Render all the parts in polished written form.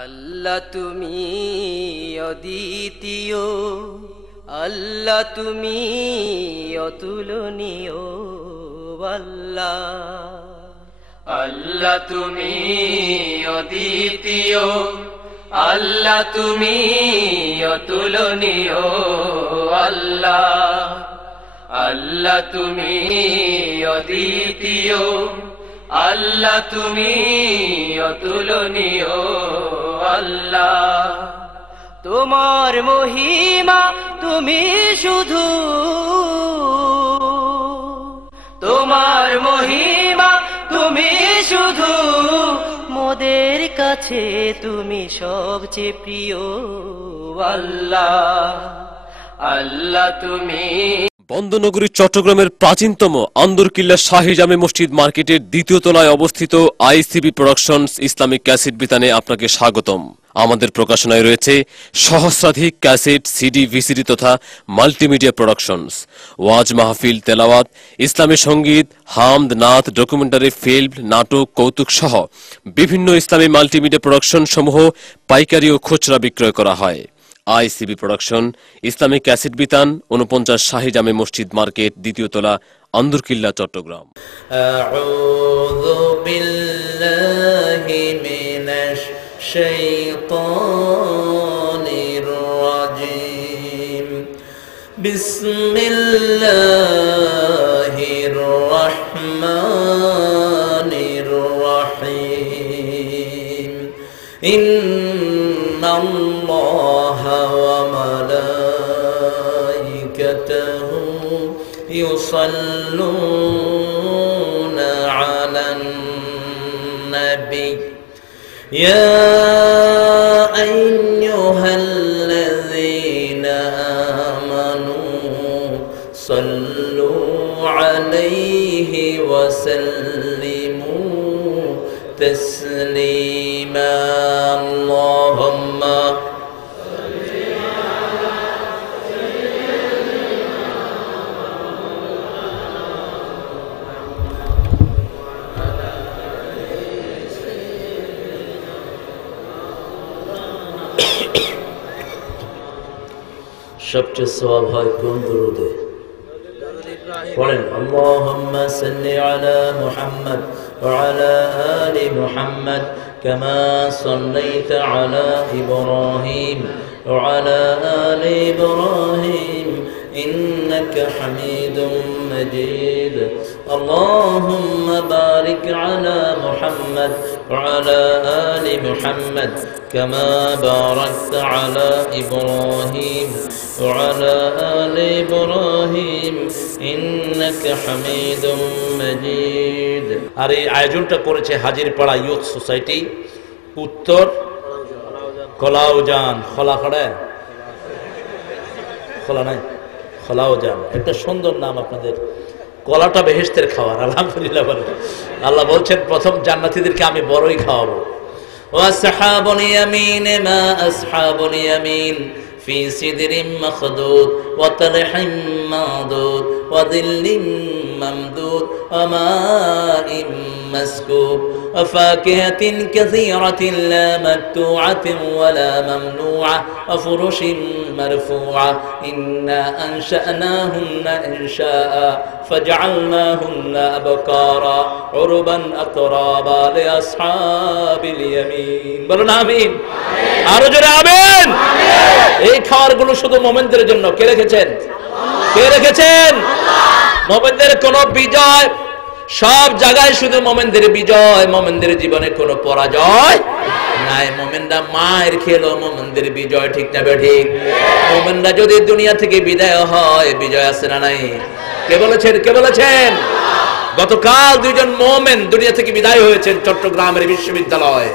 আল্লাহ তুমি অদ্বিতীয়, আল্লাহ তুমি অতুলনীয়, আল্লাহ আল্লাহ তুমি অদ্বিতীয়, আল্লাহ তুমি অতুলনীয়, আল্লাহ আল্লাহ তুমি অদ্বিতীয়, আল্লাহ তুমি অতুলনীয়, আল্লাহ তোমার মহিমা তুমি শুধু, তোমার মহিমা তুমি শুধু, মোদের কাছে তুমি সবচেয়ে প্রিয়, আল্লাহ আল্লাহ তুমি। বন্দনগরী চট্টগ্রামের প্রাচীনতম আন্দরকিল্লা শাহী জামে মসজিদ মার্কেটের দ্বিতীয় তলায় অবস্থিত আইসিবি প্রোডাকশনস ইসলামিক ক্যাসেট বিতানে আপনাকে স্বাগতম। আমাদের প্রকাশনায় রয়েছে সহস্রাধিক ক্যাসেট, সিডি, ভিসিডি তথা মাল্টিমিডিয়া প্রোডাকশনস, ওয়াজ মাহফিল, তেলাওয়াত, ইসলামী সঙ্গীত, হামদ, নাত, ডকুমেন্টারি ফিল্ম, নাটক, কৌতুক সহ বিভিন্ন ইসলামী মাল্টিমিডিয়া প্রোডাকশন সমূহ পাইকারি ও খুচরা বিক্রয় করা হয়। আইসিবি প্রোডাকশন, ইসলামিক ক্যাসেট বিতান, 49 শাহী জামে মসজিদ মার্কেট, দ্বিতীয় তলা, আন্দরকিল্লা, চট্টগ্রাম। আউযু বিল্লাহি মিনাশ শাইতানির রাজীম। বিসমিল্লাহির রাহমানির রাহিম। ইন্নাল্লাহা ওয়া মালাইকাতাহু ইউসাল্লুনা আলান নাবী ইয়া আইয়ুহাল্লাযীনা আমানু সাল্লু আলাইহি ওয়া সাল্লিমু তাসলিমা। আল্লাহুম্মা সবচেয়ে সওয়াব হয় কোন দুরুদে পড়েন? আল্লাহুম্মা সাল্লি আলা মুহাম্মদ ওয়া আলা আলি মুহাম্মদ কামা সাল্লাইতা আলা ইব্রাহিম ওয়া আলা আলি ইব্রাহিম ইন্নাকা হামিদুম মাজিদ। আল্লাহুম্মা বারিক আলা মুহাম্মদ ওয়া আলা আলি মুহাম্মদ কামা বারাকতা আলা ইব্রাহিম ওয়া আলা আলি ইব্রাহিম ইন্নাকা হামিদুম মাজিদ। আর এই আয়োজনটা করেছে হাজিরপাড়া ইউথ সোসাইটি, উত্তর খলাউজান। খোলা খড়ে খোলা নাই, খলাউজান একটা সুন্দর নাম আপনাদের। কলাটা বেহেশতের খাবার, আলহামদুলিল্লাহ বলে। আল্লাহ বলছেন প্রথম জান্নাতীদেরকে আমি বড়ই খাওয়াবো। ওয়াসহাবুল ইয়ামিন মা আসহাবুল ইয়ামিন ফি সিদরিম মাখদুদ ওয়া তালহিম মাদুদ ওয়া দিল্লিম মামদুদ ওয়া মাইম মাসকুব ওয়া ফাকিহাতিন কাসীরাতিন লা মাকতুআতিন ওয়া লা মামনুআ ওয়া ফুরুশিন মারফুআ ইন্না আনশা'নাহুন্না ইনশাআ ফাজআলনাহুন্না আবকারা উরবান আতরাবা লিআসহাবিল ইয়ামিন। বলুন আমিন। আরো জোরে আমিন। এই খাবারগুলো শুধু মুমিনদের জন্য। কে রেখেছেন? কে রেখেছেন? মুমিনদের কোন বিজয়, সব জায়গায় শুধু মুমিনদের বিজয়, মুমিনদের জীবনে কোনো পরাজয় নাই। মুমিনরা মায়ের খেলো, মুমিনদের বিজয়। ঠিক না বেঠিক? মুমিনরা যদি দুনিয়া থেকে বিদায় হয়, বিজয় আছে না নাই? কে বলেছেন? কে বলেছেন? গতকাল দুইজন মুমিন দুনিয়া থেকে বিদায় হয়েছেন চট্টগ্রামের বিশ্ববিদ্যালয়।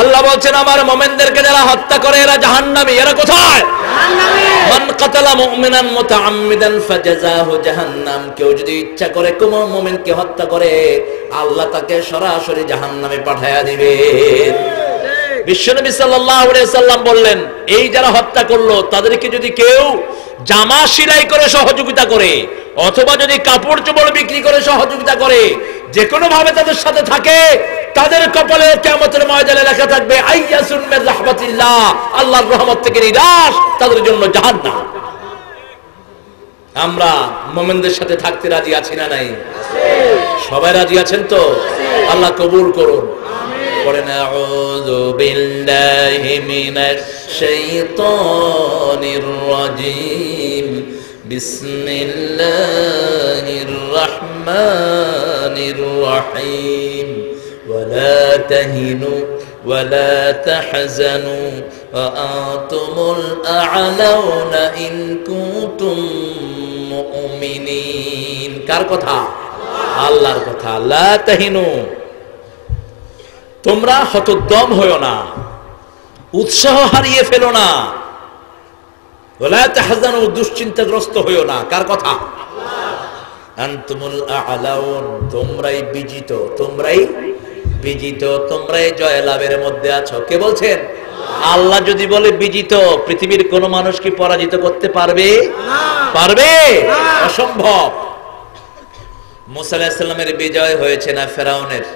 আল্লাহ বলছেন আমার মুমিনদেরকে যারা হত্যা করে এরা জাহান্নামী। এরা কোথায়? জাহান্নামী। মান কাতালা মুমিনান মুতাআম্মিদান ফাজাযাহু জাহান্নাম। কেউ যদি ইচ্ছা করে কোন মুমিনকে হত্যা করে, আল্লাহ তাকে সরাসরি জাহান্নামে পাঠায়া দিবেন। বিশ্বনবী সাল্লাল্লাহু আলাইহি সাল্লাম বললেন, এই যারা হত্যা করলো তাদেরকে যদি কেউ জামা সেলাই করে সহযোগিতা করে, অথবা যদি কাপড় চোপড় বিক্রি করে সহযোগিতা করে, যে কোনো ভাবে তাদের সাথে থাকে, তাদের কপালে কিয়ামতের ময়দানে লেখা থাকবে আইয়াসুন মির রাহমাতিল্লাহ, আল্লাহর রহমত থেকে নিরাশ, তাদের জন্য জাহান্নাম। আমরা মুমিনদের সাথে থাকতে রাজি আছি না নাই? সবাই রাজি আছেন তো? আল্লাহ কবুল করুন। পড়েন আউযু বিল্লাহি মিনাশ শাইতানির রাজীম, বিসমিল্লাহির রাহমানির রহিম, ওয়ালা তাহিনু ওয়ালা তাহজানু ওয়া আনতুমুল আ'লাউনা ইন কুনতুম মুমিনিন। কার কথা? আল্লাহর কথা। লা তাহিনু, তোমরা হতোদ্যম হয়ো না, উৎসাহ হারিয়ে ফেলো না, ওয়ালা তাহজানু, দুশ্চিন্তাগ্রস্ত হয়ো না। কার কথা? আনতুমুল আ'লাউন, তোমরাই বিজিত, তোমরাই বিজিত, তোমরাই জয়লাভের মধ্যে আছো। কে বলছেন? আল্লাহ যদি বলে বিজিত, পৃথিবীর কোন মানুষ কি পরাজিত করতে পারবে? পারবে? অসম্ভব। মুসা আলাইহিস সালামের বিজয় হয়েছে না ফেরাউনের?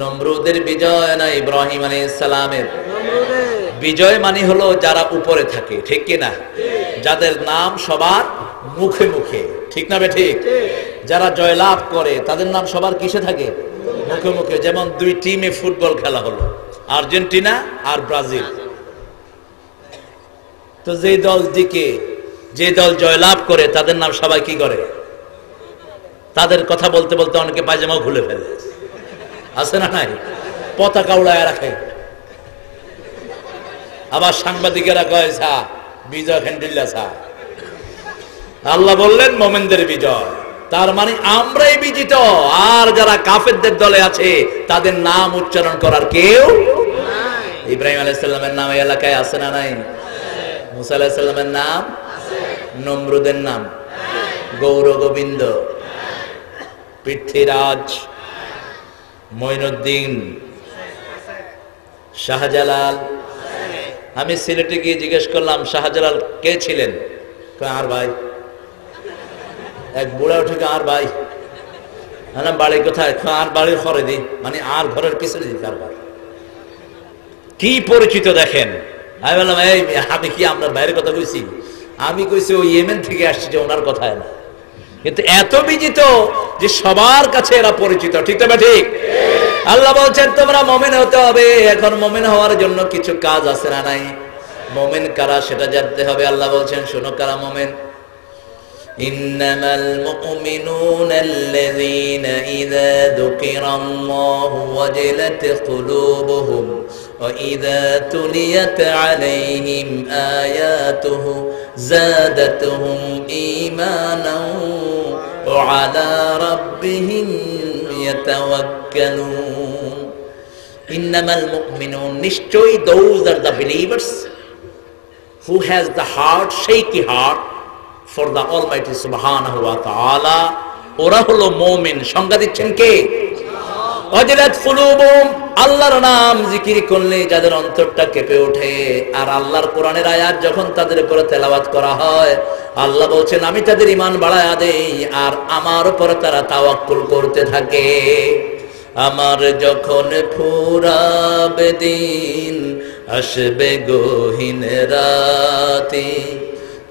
নমরুদের বিজয় না ইব্রাহিম আলাইহিস সালামের? বিজয় মানে হলো যারা উপরে থাকে, ঠিক কি না? যাদের নাম সবার মুখে মুখে, ঠিক না ঠিক? যারা জয়লাভ করে তাদের নাম সবার কিসে থাকে? মুখে মুখে। যেমন দুই টিমে ফুটবল খেলা হলো, আর্জেন্টিনা আর ব্রাজিল। তো যে দল জিতে, যে দল জয়লাভ করে তাদের নাম সবাই কি করে? তাদের কথা বলতে বলতে অনেকে পায়জামাও খুলে ফেলে, আছে না নাই? পতাকা উড়ায় রাখে। আবার সাংবাদিকেরা কয় সা বিজয় হ্যান্ডিল্লা সা। আল্লাহ বললেন মোমেনদের বিজয়, তার মানে আমরাই বিজিত। আর যারা কাফেরদের দলে আছে তাদের নাম উচ্চারণ করার কেউ নাই। ইব্রাহিম আলাইহিস সালামের নাম এই এলাকায় আছে না নাই? মুসা আলাইহিস সালামের নাম, নমরুদের নাম, গৌর গোবিন্দ, পৃথ্বীরাজ, মঈনুদ্দিন, শাহজালাল। আমি সিলেটে গিয়ে জিজ্ঞেস করলাম শাহজালাল কে ছিলেন? আর ভাই, এক বুড়া উঠে আর ভাই, বাড়ি কোথায়? আর বাড়ির ঘরে দিই, মানে আর ঘরের পিছনে দিই। তার বাড়ি কি পরিচিত দেখেন। আমি বললাম এই আমি কি আপনার বাইরের কথা কইছি? আমি কইছি ওই ইয়েমেন থেকে আসছি, যে ওনার কথায় না। কিন্তু এত বিজিত যে সবার কাছে এরা পরিচিত, ঠিক না ঠিক? আল্লাহ বলছেন তোমরা মুমিন হতে হবে। এখন মুমিন হওয়ার জন্য কিছু কাজ আছে না নাই? মুমিন কারা সেটা জানতে হবে। আল্লাহ বলছেন শোনো কারা মুমিন। ইন্নামাল মুমিনুনা আল্লাযীনা ইযা যুকিরাল্লাহু ওয়াজিলাত কুলুবুহুম ওয়া ইযা তুলিয়াত আলাইহিম আয়াতুহু যাদাতুহুম ঈমানান ওয়া আলা রাব্বিহিম ইয়াতাওয়াক্কালুন। ইন্নামাল মুমিনুন, নিশ্চয়ই those are the believers who has the heart, shaky heart for the Almighty Subhanahu wa Ta'ala. ওরা হলো মুমিন। সংজ্ঞা দিচ্ছেন কে? ওয়াজিলাত কুলুবুহুম, আল্লাহর নাম জিকির করলে যাদের অন্তরটা কেঁপে ওঠে, আর আল্লাহর কোরআনের আয়াত যখন তাদের উপরে তেলাওয়াত করা হয়, আল্লাহ বলছেন আমি তাদের ঈমান বাড়ায়া দেই, আর আমার উপরে তারা তাওয়াক্কুল করতে থাকে। আমার যখন ফুরাবে দিন, আসবে গহীন রাতে,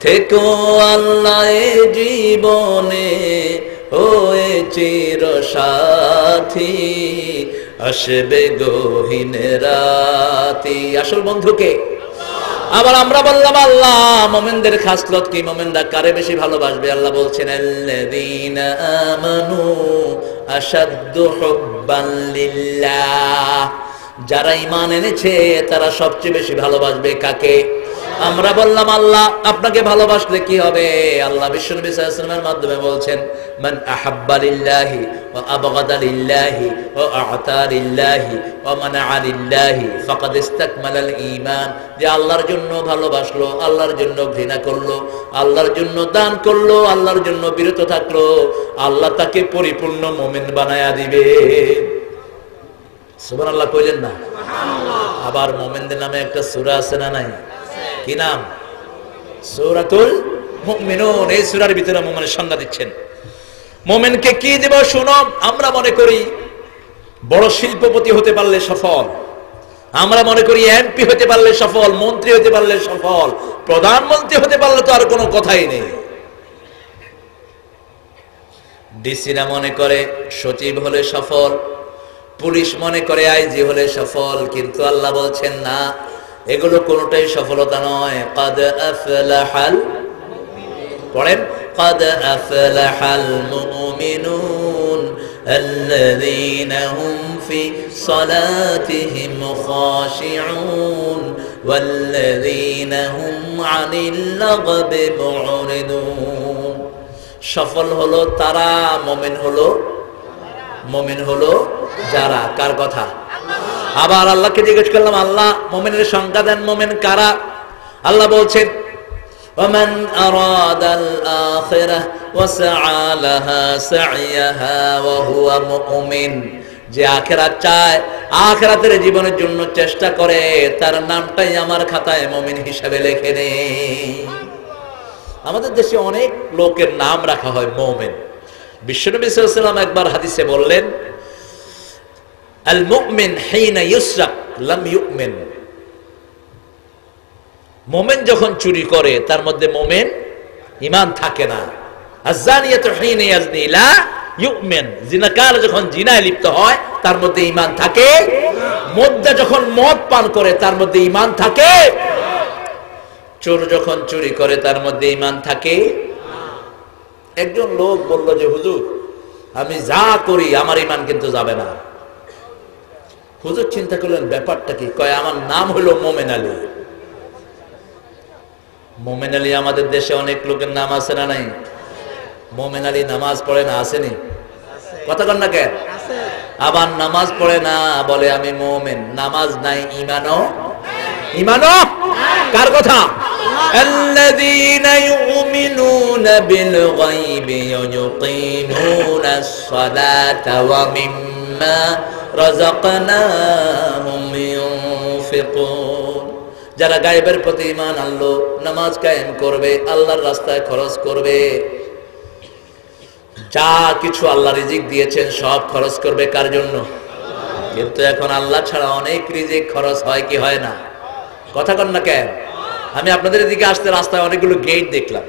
থেকো আল্লাহ জীবনে হয়ে চির সাথী, আসবে গহীন রাতে। আসল বন্ধুকে আবার আমরা বললাম আল্লাহ মুমিনদের খাসলত কি, মুমিনরা কারে বেশি ভালোবাসবে? আল্লাহ বলছেন আল্লাযীনা আমানু আশাদ্দু হুব্বান লিল্লাহ, যারা ঈমান এনেছে তারা সবচেয়ে বেশি ভালোবাসবে কাকে? আমরা বললাম আল্লাহ আপনাকে ভালোবাসলে কি হবে? আল্লাহ বিশ্বনবী সাল্লাল্লাহু আলাইহি ওয়াসাল্লামের মাধ্যমে বলছেন মান আহাব্বা লিল্লাহি ওয়া আবগাদা লিল্লাহি ওয়া আ'তা লিল্লাহি ওয়া মানা'a লিল্লাহি ফাকাদ ইসতাকমালাল ঈমান। যে আল্লাহর জন্য ভালোবাসলো, আল্লাহর জন্য ঘৃণা করলো, আল্লাহর জন্য দান করলো, আল্লাহর জন্য বিরত থাকলো, আল্লাহ তাকে পরিপূর্ণ মুমিন বানায়া দিবে। সুবহানাল্লাহ কইলেন না? সুবহানাল্লাহ। আবার মুমিনদের নামে একটা সূরা আছে না নাই? কি নাম? সূরাতুল মুমিনুন। এই সূরার ভিতরে মুমিনের সংজ্ঞা দিচ্ছেন। মুমিনকে কি দেব শুনো। আমরা মনে করি বড় শিল্পপতি হতে পারলে সফল, আমরা মনে করি এমপি হতে পারলে সফল, মন্ত্রী হতে পারলে সফল, প্রধানমন্ত্রী হতে পারলে তো আর কোনো কথাই নেই। ডিসিরা মনে করে সচিব হলে সফল, পুলিশ মনে করে আইজি হলে সফল, কিন্তু আল্লাহ বলছেন না, এগুলো কোনোটাই সফলতা নয়। কাদ আফলাহাল, পড়েন, কাদ আফলাহাল মুমিনুন আল্লাযীনা হুম ফি সালাতিহিম খাশিউন ওয়াল্লাযীনা হুম আনিল লাগবি মুরিদুন। সফল হলো তারা, মুমিন হলো যারা। কার কথা? আবার আল্লাহকে জিজ্ঞেস করলাম, আল্লাহ মুমিনের সংজ্ঞা দেন, মুমিন কারা? আল্লাহ বলছেন, ওয়ামান আরাদাল আখিরাহ ওয়া সাআ লাহা সা'য়াহা ওয়া হুয়া মুমিন। যে আখিরাত চায়, আখিরাতের জীবনের জন্য চেষ্টা করে, তার নামটাই আমার খাতায় মুমিন হিসেবে লিখে নেই। আমাদের দেশে অনেক লোকের নাম রাখা হয় মুমিন। বিশ্বনবী সাল্লাল্লাহু আলাইহি ওয়াসাল্লাম একবার হাদিসে বললেন, আল মুমিন হিনা ইউসরাক লাম ইউমিন। মুমিন যখন চুরি করে তার মধ্যে মুমিন ঈমান থাকে না। আয-যানিয়াতু হিনা ইয়াজনি লা ইউমিন। জিনাকার যখন জিনায় লিপ্ত হয় তার মধ্যে ঈমান থাকে। মুদ্দা যখন মদ পান করে তার মধ্যে ঈমান থাকে। চোর যখন চুরি করে তার মধ্যে ঈমান থাকে। একজন লোক বলল যে হুজুর, আমি যা করি আমার ঈমান কিন্তু যাবে না। হুজুর চিন্তা করলেন ব্যাপারটা কি? কয়, আমার নাম হলো মোমেন আলী। মোমেন আলী আমাদের দেশে অনেক লোকের নাম আছে না নাই? মোমেন আলী নামাজ পড়ে না, আসেনি? কথা কন না কেন? আবার নামাজ পড়ে না, বলে আমি মোমেন। নামাজ নাই, ঈমানও কার কথা? আল্লাযীনা ইউমিনুনা বিল গায়বি ওয়া ইউকিমুনাস সালাতা ওয়া মিম্মা রাযাকনাহুম ইউনফিকুন। যারা গায়বের প্রতি ঈমান আনলো, নামাজ কায়েম করবে, আল্লাহর রাস্তায় খরচ করবে, যা কিছু আল্লাহ রিজিক দিয়েছেন সব খরচ করবে। কার জন্য? কিন্তু এখন আল্লাহ ছাড়া অনেক রিজিক খরচ হয় কি হয় না? কথা কন না কেন? আমি আপনাদের এদিকে আসতে রাস্তায় অনেকগুলো গেট দেখলাম।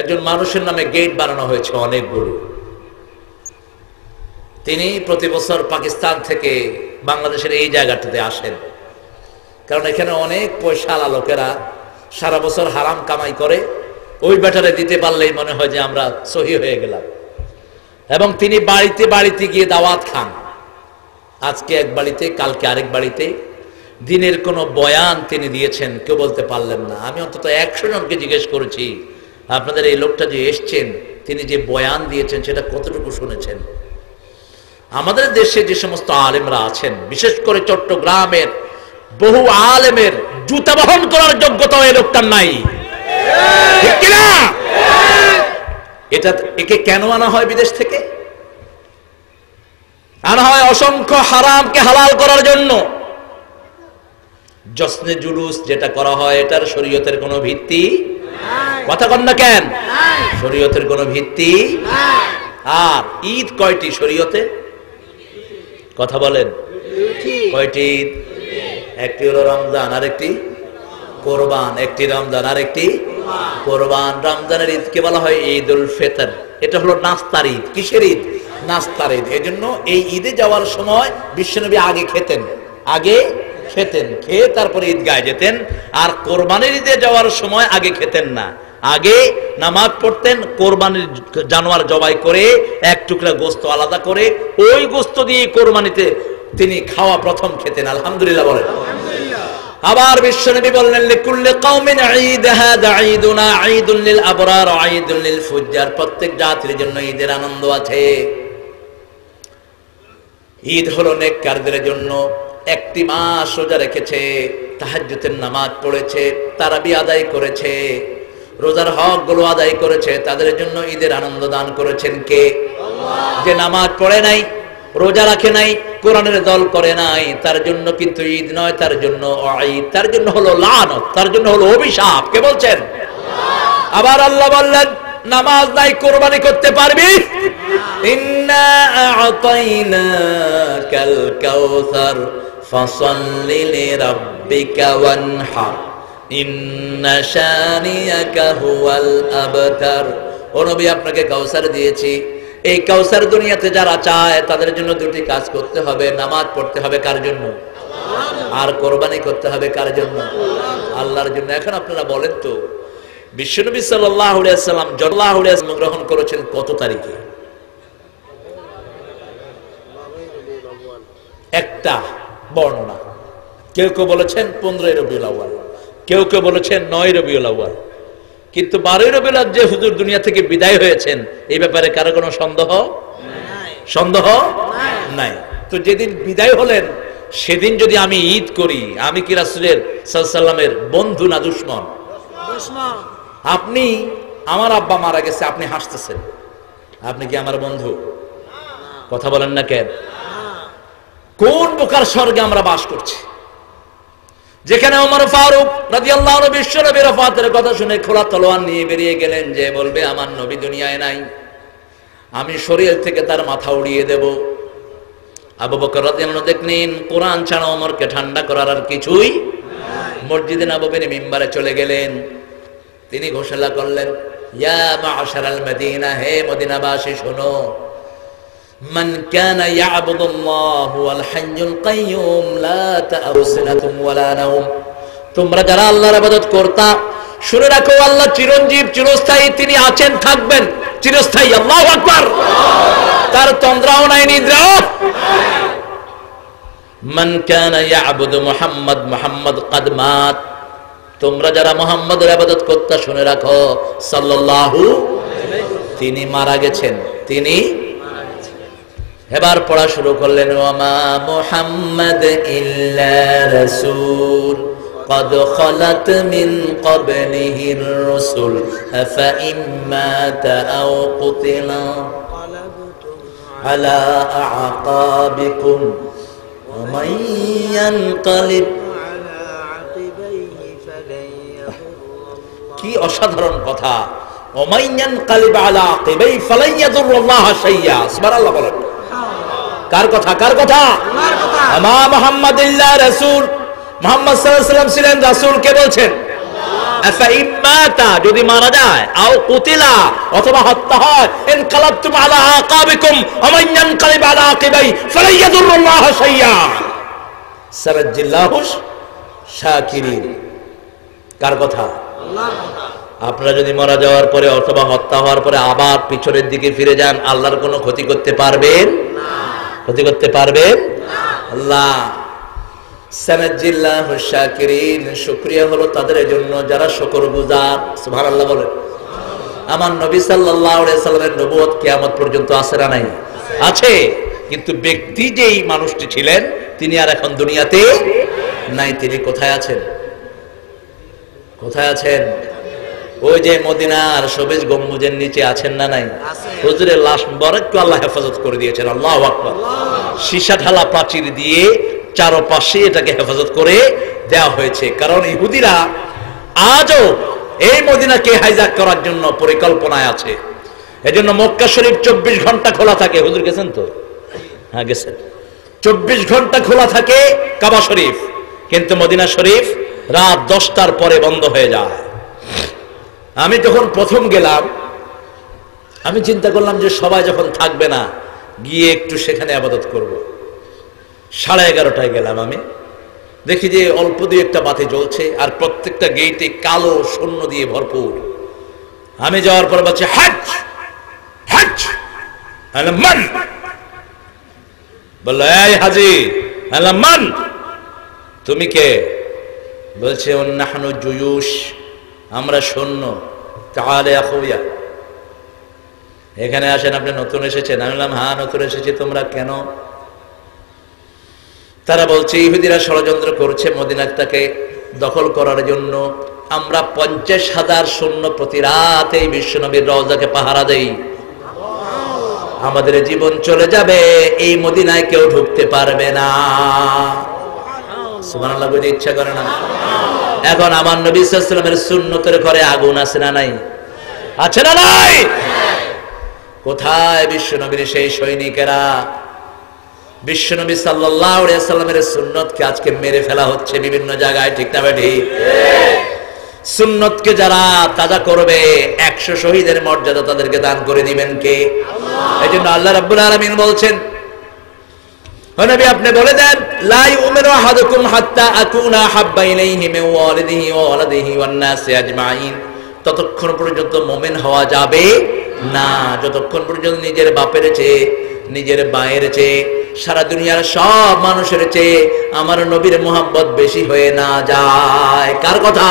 একজন মানুষের নামে গেট বানানো হয়েছে অনেকগুলো। তিনি প্রতি বছর পাকিস্তান থেকে বাংলাদেশের এই জায়গাটাতে আসেন, কারণ এখানে অনেক পয়সাওয়ালা লোকেরা সারা বছর হারাম কামাই করে। ওই ব্যাটারে দিতে পারলেই মনে হয় যে আমরা সহি হয়ে গেলাম। এবং তিনি বাড়িতে বাড়িতে গিয়ে দাওয়াত খান। আজকে এক বাড়িতে, কালকে আরেক বাড়িতে। দিনের কোন বয়ান তিনি দিয়েছেন কেউ বলতে পারলেন না। আমি অন্তত 100 জনকে জিজ্ঞেস করেছি, আপনাদের এই লোকটা যে এসছেন তিনি যে বয়ান দিয়েছেন সেটা কতটুকু শুনেছেন? আমাদের দেশে যে সমস্ত আলেমরা আছেন, বিশেষ করে চট্টগ্রামের বহু আলেমের জুতা বহন করার যোগ্যতা এই লোকটার নাই, ঠিক কিনা? একে কেন আনা হয় বিদেশ থেকে? আনা হয় অসংখ্য হারামকে হালাল করার জন্য। জশ্নে জুলুস যেটা করা হয় এটার শরীয়তের কোনো ভিত্তি, কথা কন না কেন? শরীয়তের কোনো ভিত্তি। আর ঈদ কয়টি শরীয়তে? কথা বলেন, কয়টি ঈদ? একটি হলো রমজান, আর একটি কোরবান। একটি রমজান আর একটি কোরবান। রমজানের ঈদকে বলা হয় ঈদুল ফিতর। এটা হলো নাস্তার ঈদ। কিসের ঈদ? নাস্তার ঈদ। এজন্য এই ঈদে যাওয়ার সময় বিশ্বনবী আগে খেতেন, খেয়ে তারপরে ঈদগাহে যেতেন। আর কোরবানির ঈদে যাওয়ার সময় আগে খেতেন না, আগে নামাজ পড়তেন, কোরবানির জানোয়ার জবাই করে এক টুকরা গোস্ত আলাদা করে ওই গোস্ত দিয়ে কোরবানিতে তিনি খাওয়া প্রথম খেতেন। আলহামদুলিল্লাহ বলেন। আবার বিশ্বনবী বললেন, লিকুল্লি কওমিন ঈদ, হাদা ঈদুনা ঈদুল লিল আবরার ওয়া ঈদুল লিল ফুজ্জার। প্রত্যেক জাতির জন্য ঈদের আনন্দ আছে। ঈদ হলো নেককারদের জন্য। একটি মাস রোজা রেখেছে, তাহাজ্জুদের নামাজ পড়েছে, তারাবি আদায় করেছে, রোজার হক গুলো আদায় করেছে, তাদের জন্য ঈদের আনন্দ দান করেছেন কে? আল্লাহ। যে নামাজ পড়ে নাই, রোজা রাখে নাই, কোরআনের দল করে নাই, তার জন্য কিন্তু ঈদ নয়, তার জন্য ঈদ, তার জন্য হলো লানত, তার জন্য হলো অভিশাপ। কে বলছেন? আল্লাহ। আবার আল্লাহ বললেন, নামাজ নাই, কোরবানি করতে পারবি? ইন্না আ'তাইনাকাল কাউসার ফাসাল্লি লিরাব্বিকা ওয়ানহার ইন্না শানিয়াকা হুয়াল আবতার। ও নবী, আপনাকে কাউসার দিয়েছি। এই কাউসার দুনিয়াতে যারা চায় তাদের জন্য দুটি কাজ করতে হবে। নামাজ পড়তে হবে কার জন্য? আর কোরবানি করতে হবে কার জন্য? আল্লাহর জন্য। এখন আপনারা বলেন তো, বিশ্বনবী সাল্লাল্লাহু আলাইহি ওয়াসাল্লাম জন্মগ্রহণ করেছেন কত তারিখে? একটা বর্ণনা, কেউ কেউ বলেছেন 15 রবিউল আউয়াল, কেউ কেউ বলেছেন 9 রবিউল আউয়াল, কিন্তু 12 রবিউল আউয়াল যে হুজুর দুনিয়া থেকে বিদায় হয়েছেন এই ব্যাপারে কারো কোনো সন্দেহ নাই। তো যেদিন বিদায় হলেন সেদিন যদি আমি ঈদ করি, আমি কি রাসূলের সাল্লাল্লাহু আলাইহি ওয়াসাল্লামের বন্ধু না দুশমন? আপনি, আমার আব্বা মারা গেছে, আপনি হাসতেছেন, আপনি কি আমার বন্ধু? কথা বলেন না কেন? কোন প্রকার স্বর্গে আমরা বাস করছি, যেখানে ওমর ফারুক রাদিয়াল্লাহু আনহু বিশ্বনবীর ওফাতের কথা শুনে খোলা তলোয়ার নিয়ে বেরিয়ে গেলেন, যে বলবে আমার নবী দুনিয়ায় নাই, আমি শরীর থেকে তার মাথা উড়িয়ে দেব। আবু বকর রাদিয়াল্লাহু আনহু দেখলেন কোরআন ছাড়া ওমরকে ঠান্ডা করার আর কিছুই মসজিদে নববীর মিম্বারে চলে গেলেন। তিনি ঘোষণা করলেন, ইয়া মা'শারাল মদিনা, হে মদিনাবাসী শোনো, মান কানা ইয়া'বুদুল্লাহু ওয়াল হাইয়ুল কাইয়ুম লা তা'খুযুহু সিনাতুন ওয়ালা নাওম। তোমরা যারা আল্লাহর ইবাদত করতা, শুনে রাখো আল্লাহ চিরঞ্জীব, চিরস্থায়ী, তিনি আছেন, থাকবেন চিরস্থায়ী। আল্লাহু আকবার। তার তন্দ্রাও নাই, নিদ্রাও। মান কানা ইয়া'বুদু মুহাম্মদ, মুহাম্মদ কাদ মাত। তোমরা যারা মুহাম্মদের ইবাদত করতা, শুনে রাখো সাল্লাল্লাহু, তিনি মারা গেছেন, তিনি। এবার পড়া শুরু করলেন, ওয়ামা মুহাম্মাদ ইল্লা রাসূল قد خلت من قبله الرسل أفإن مات أو قتل على أعقابكم ومن ينقلب على عقبيه فلن يضر الله। কি অসাধারণ কথা! ومن ينقلب على عقبيه فلن يضر الله شيئا। সুবহানাল্লাহ বলেন। কার কথা? কার কথা? আল্লাহর কথা। আমা মুহাম্মাদ ইল্লা রাসূল, মুহাম্মদ সাল্লাল্লাহু আলাইহি ওয়াসাল্লাম ছিলেন রাসূল। কে বলছেন? আফা ইম্মাতা, যদি মারা যায়, আও কুতিলা, অথবা হত্যা হয়, ইনকালাবতুম আলা আকাবিকুম ওয়া মান ইয়ানকালিব আলা আকিবাই ফালান ইয়াদুরুল্লাহ শাইয়্যা সারাজ্জিল্লাহু শাকিরিন। কার কথা? আল্লাহর কথা। আপনারা যদি মারা যাওয়ার পরে অথবা হত্যা হওয়ার পরে আবার পিছনের দিকে ফিরে যান, আল্লাহর কোনো ক্ষতি করতে পারবেন না। ক্ষতি করতে পারবেন না। আল্লাহ সানাজ্জিল্লাহু শাকিরিন, শুকরিয়া হলো তাদের জন্য যারা শুকরগুজার। সুবহানাল্লাহ বলেন। আমার নবী সাল্লাল্লাহু আলাইহি সাল্লামের নবুয়ত কিয়ামত পর্যন্ত আছে না নাই? আছে, কিন্তু ব্যক্তি যেই মানুষটি ছিলেন তিনি আর এখন দুনিয়াতে নাই। তিনি কোথায় আছেন? কোথায় আছেন? ওই যে মদিনার সবুজ গম্বুজের নিচে আছেন না নাই? হুজুরের লাশ মুবারককে আল্লাহ হেফাজত করে দিয়েছেন। আল্লাহু আকবার। সীসা ঢালা প্রাচীর দিয়ে চারপাশে এটাকে হেফাজত করে দেওয়া হয়েছে, কারণ ইহুদিরা আজও এই মদিনাকে হাইজ্যাক করার জন্য পরিকল্পনায় আছে। এজন্য মক্কা শরীফ 24 ঘন্টা খোলা থাকে। হুজুর গেছেন তো? হ্যাঁ গেছেন। 24 ঘন্টা খোলা থাকে কাবা শরীফ, কিন্তু মদিনা শরীফ রাত 10টার পরে বন্ধ হয়ে যায়। আমি যখন প্রথম গেলাম, আমি চিন্তা করলাম যে সবাই যখন থাকবে না, গিয়ে একটু সেখানে ইবাদত করব। 11:30টায় গেলাম। আমি দেখি যে অল্প দিয়ে একটা বাতি জ্বলছে, আর প্রত্যেকটা গেইটে কালো শূন্য দিয়ে ভরপুর। আমি যাওয়ার পর বলছে, হজ হজ মান, বললো এই হাজি, মান, তুমি কে? বলছে নাহনু জুয়ুশ, আমরা সৈন্য। তাআলা আখুয়া, এখানে আসেন, আপনি নতুন এসেছেন? আমি বললাম হ্যাঁ নতুন এসেছি। তোমরা কেন? তারা বলছে ইহুদিরা ষড়যন্ত্র করছে মদিনাটাকে দখল করার জন্য। আমরা 50,000 সৈন্য প্রতি রাতে বিশ্বনবীর রওজাকে পাহারা দেই। আমাদের জীবন চলে যাবে, এই মদিনায় কেউ ঢুকতে পারবে না। সুবহানাল্লাহ বলতে ইচ্ছা করে না? এখন আমার নবী সাল্লাল্লাহু আলাইহি ওয়াসাল্লামের সুন্নতের ঘরে আগুন আছে না নাই? আছে না নাই? কোথায় বিশ্বনবীর সেই সৈনিকেরা? বিশ্বনবী সাল্লাল্লাহু আলাইহি ওয়াসাল্লামের সুন্নতকে আজকে মেরে ফেলা হচ্ছে বিভিন্ন জায়গায়, ঠিক না ঠিক? সুন্নতকে যারা তাজা করবে 100 শহীদের মর্যাদা তাদেরকে দান করে দিবেন কে? আল্লাহ। এইজন্য আল্লাহ রাব্বুল আলামিন বলছেন, ও নবী আপনি বলে দেন, লা ইউমিনু আহাদুকুম হাত্তা আকুনা হাব্বা ইলাইহি মিন ওয়ালিদিহি ওয়া ওয়ালাদিহি ওয়ান নাসি আজমাইন। ততক্ষণ পর্যন্ত মুমিন হওয়া যাবে না যতক্ষণ পর্যন্ত নিজের বাপের চেয়ে, নিজের মায়ের চেয়ে, সারা দুনিয়ার সব মানুষের চেয়ে আমার নবীর মুহাব্বত বেশি হয়ে না যায়। কার কথা?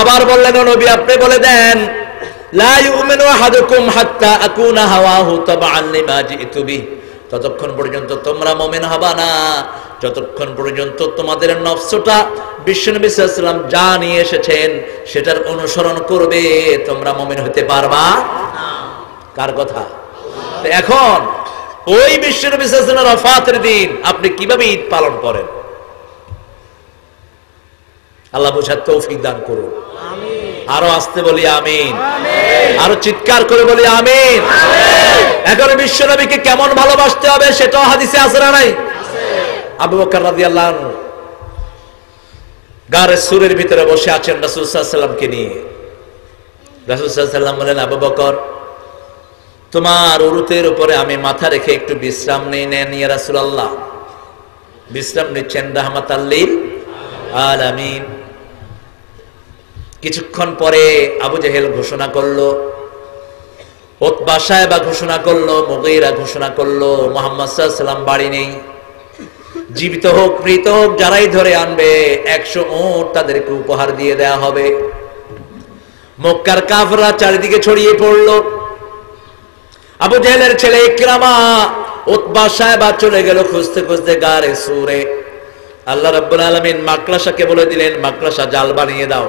আবার বললেন, ও নবী আপনি বলে দেন, লা ইউমিনু আহাদুকুম হাত্তা আকুনা হাওয়াহু তাবআন লিমা জিতু বিহি। ততক্ষণ পর্যন্ত তোমরা মুমিন হবা না যতক্ষণ পর্যন্ত তোমাদের নফসটা বিশ্বনবী সাল্লাল্লাহু আলাইহি ওয়াসাল্লাম যা নিয়ে এসেছেন সেটার অনুসরণ করবে, তোমরা মুমিন হতে পারবা না। কার কথা? এখন ওই বিশ্বনবী সাল্লাল্লাহু আলাইহি ওয়াসাল্লামের ওফাতের দিন আপনি কিভাবে ঈদ পালন করেন? আল্লাহ বুঝার তৌফিক দান করুন। আরো আসতে বলি আমিন, আরো চিৎকার করে বলি আমিন। এখন বিশ্বনবীকে কেমন ভালোবাসতে হবে সেটাও হাদিসে আছে না নাই? আবু বকর রাদিয়াল্লাহু আনহু গারে সুরের ভিতরে বসে আছেন রাসূল সাল্লাল্লাহু আলাইহি ওয়াসাল্লামকে নিয়ে। রাসূল সাল্লাল্লাহু আলাইহি ওয়াসাল্লাম বলেন, আবু বকর তোমার উরুতের উপরে আমি মাথা রেখে একটু বিশ্রাম নেন ইয়া রাসূলুল্লাহ। বিশ্রাম নিচ্ছেন রাহমাতাল লিল আলামিন। কিছুক্ষণ পরে আবু জেহেল ঘোষণা করলো, উতবা সাহেবা ঘোষণা করলো, মুগীরা ঘোষণা করলো, মুহাম্মদ সাল্লাল্লাহু আলাইহি ওয়াসাল্লাম বাড়ি নেই। জীবিত হোক মৃত হোক যারাই ধরে আনবে 100 উট তাদেরকে উপহার দিয়ে দেয়া হবে। মক্কার কাফেররা চারিদিকে ছড়িয়ে পড়লো। আবু জেহেলের ছেলে ইকরামা, উতবা সাহেবা চলে গেল খুঁজতে খুঁজতে গারে সুরে। আল্লাহ রাব্বুল আলামিন মাকড়াসাকে বলে দিলেন, মাকড়াসা জাল বানিয়ে দাও।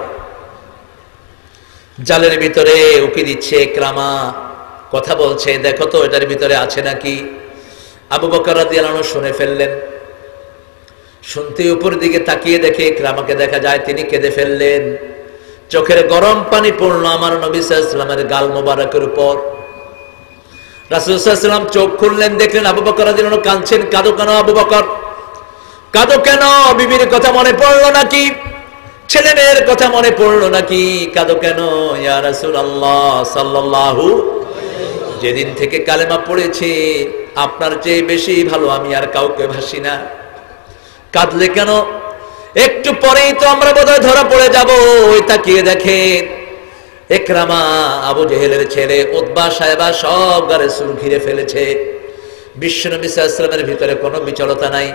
জালের ভিতরে উকি দিচ্ছে ইকরামা, কথা বলছে, দেখো তো এটার ভিতরে আছে নাকি। আবু বকর রাদিয়াল্লাহু আনহু শুনে ফেললেন। শুনতে উপর দিকে তাকিয়ে দেখে ইকরামাকে দেখা যায় তিনি কেঁদে ফেললেন। চোখের গরম পানি পড়লো আমার নবী সাল্লাল্লাহু আলাইহি ওয়াসাল্লামের গাল মোবারকের উপর। রাসূল সাল্লাল্লাহু আলাইহি ওয়াসাল্লাম চোখ খুললেন, দেখলেন আবু বকর রাদিয়াল্লাহু আনহু কাঁদছেন। কাঁদো কেন আবু বকর? কাঁদো কেন? বিবির কথা মনে পড়লো নাকি? ছেলে মেয়ের কথা মনে পড়লো নাকি? কাঁদো কেন? ইয়া রাসূলুল্লাহ সাল্লাল্লাহু, যেদিন থেকে কালেমা পড়েছি আপনার চেয়ে বেশি ভালো আমি আর কাউকে ভাসি না। কাঁদলে কেন? একটু পরেই তো আমরা বোধহয় ধরা পড়ে যাব। ওই তাকিয়ে দেখে ইকরামা, আবু জেহেলের ছেলে, উতবা সাহেবা সব গারে সুর ঘিরে ফেলেছে। বিশ্বনবী সাল্লাল্লাহু আলাইহি ওয়াসাল্লামের ভিতরে কোনো বিচলতা নাই।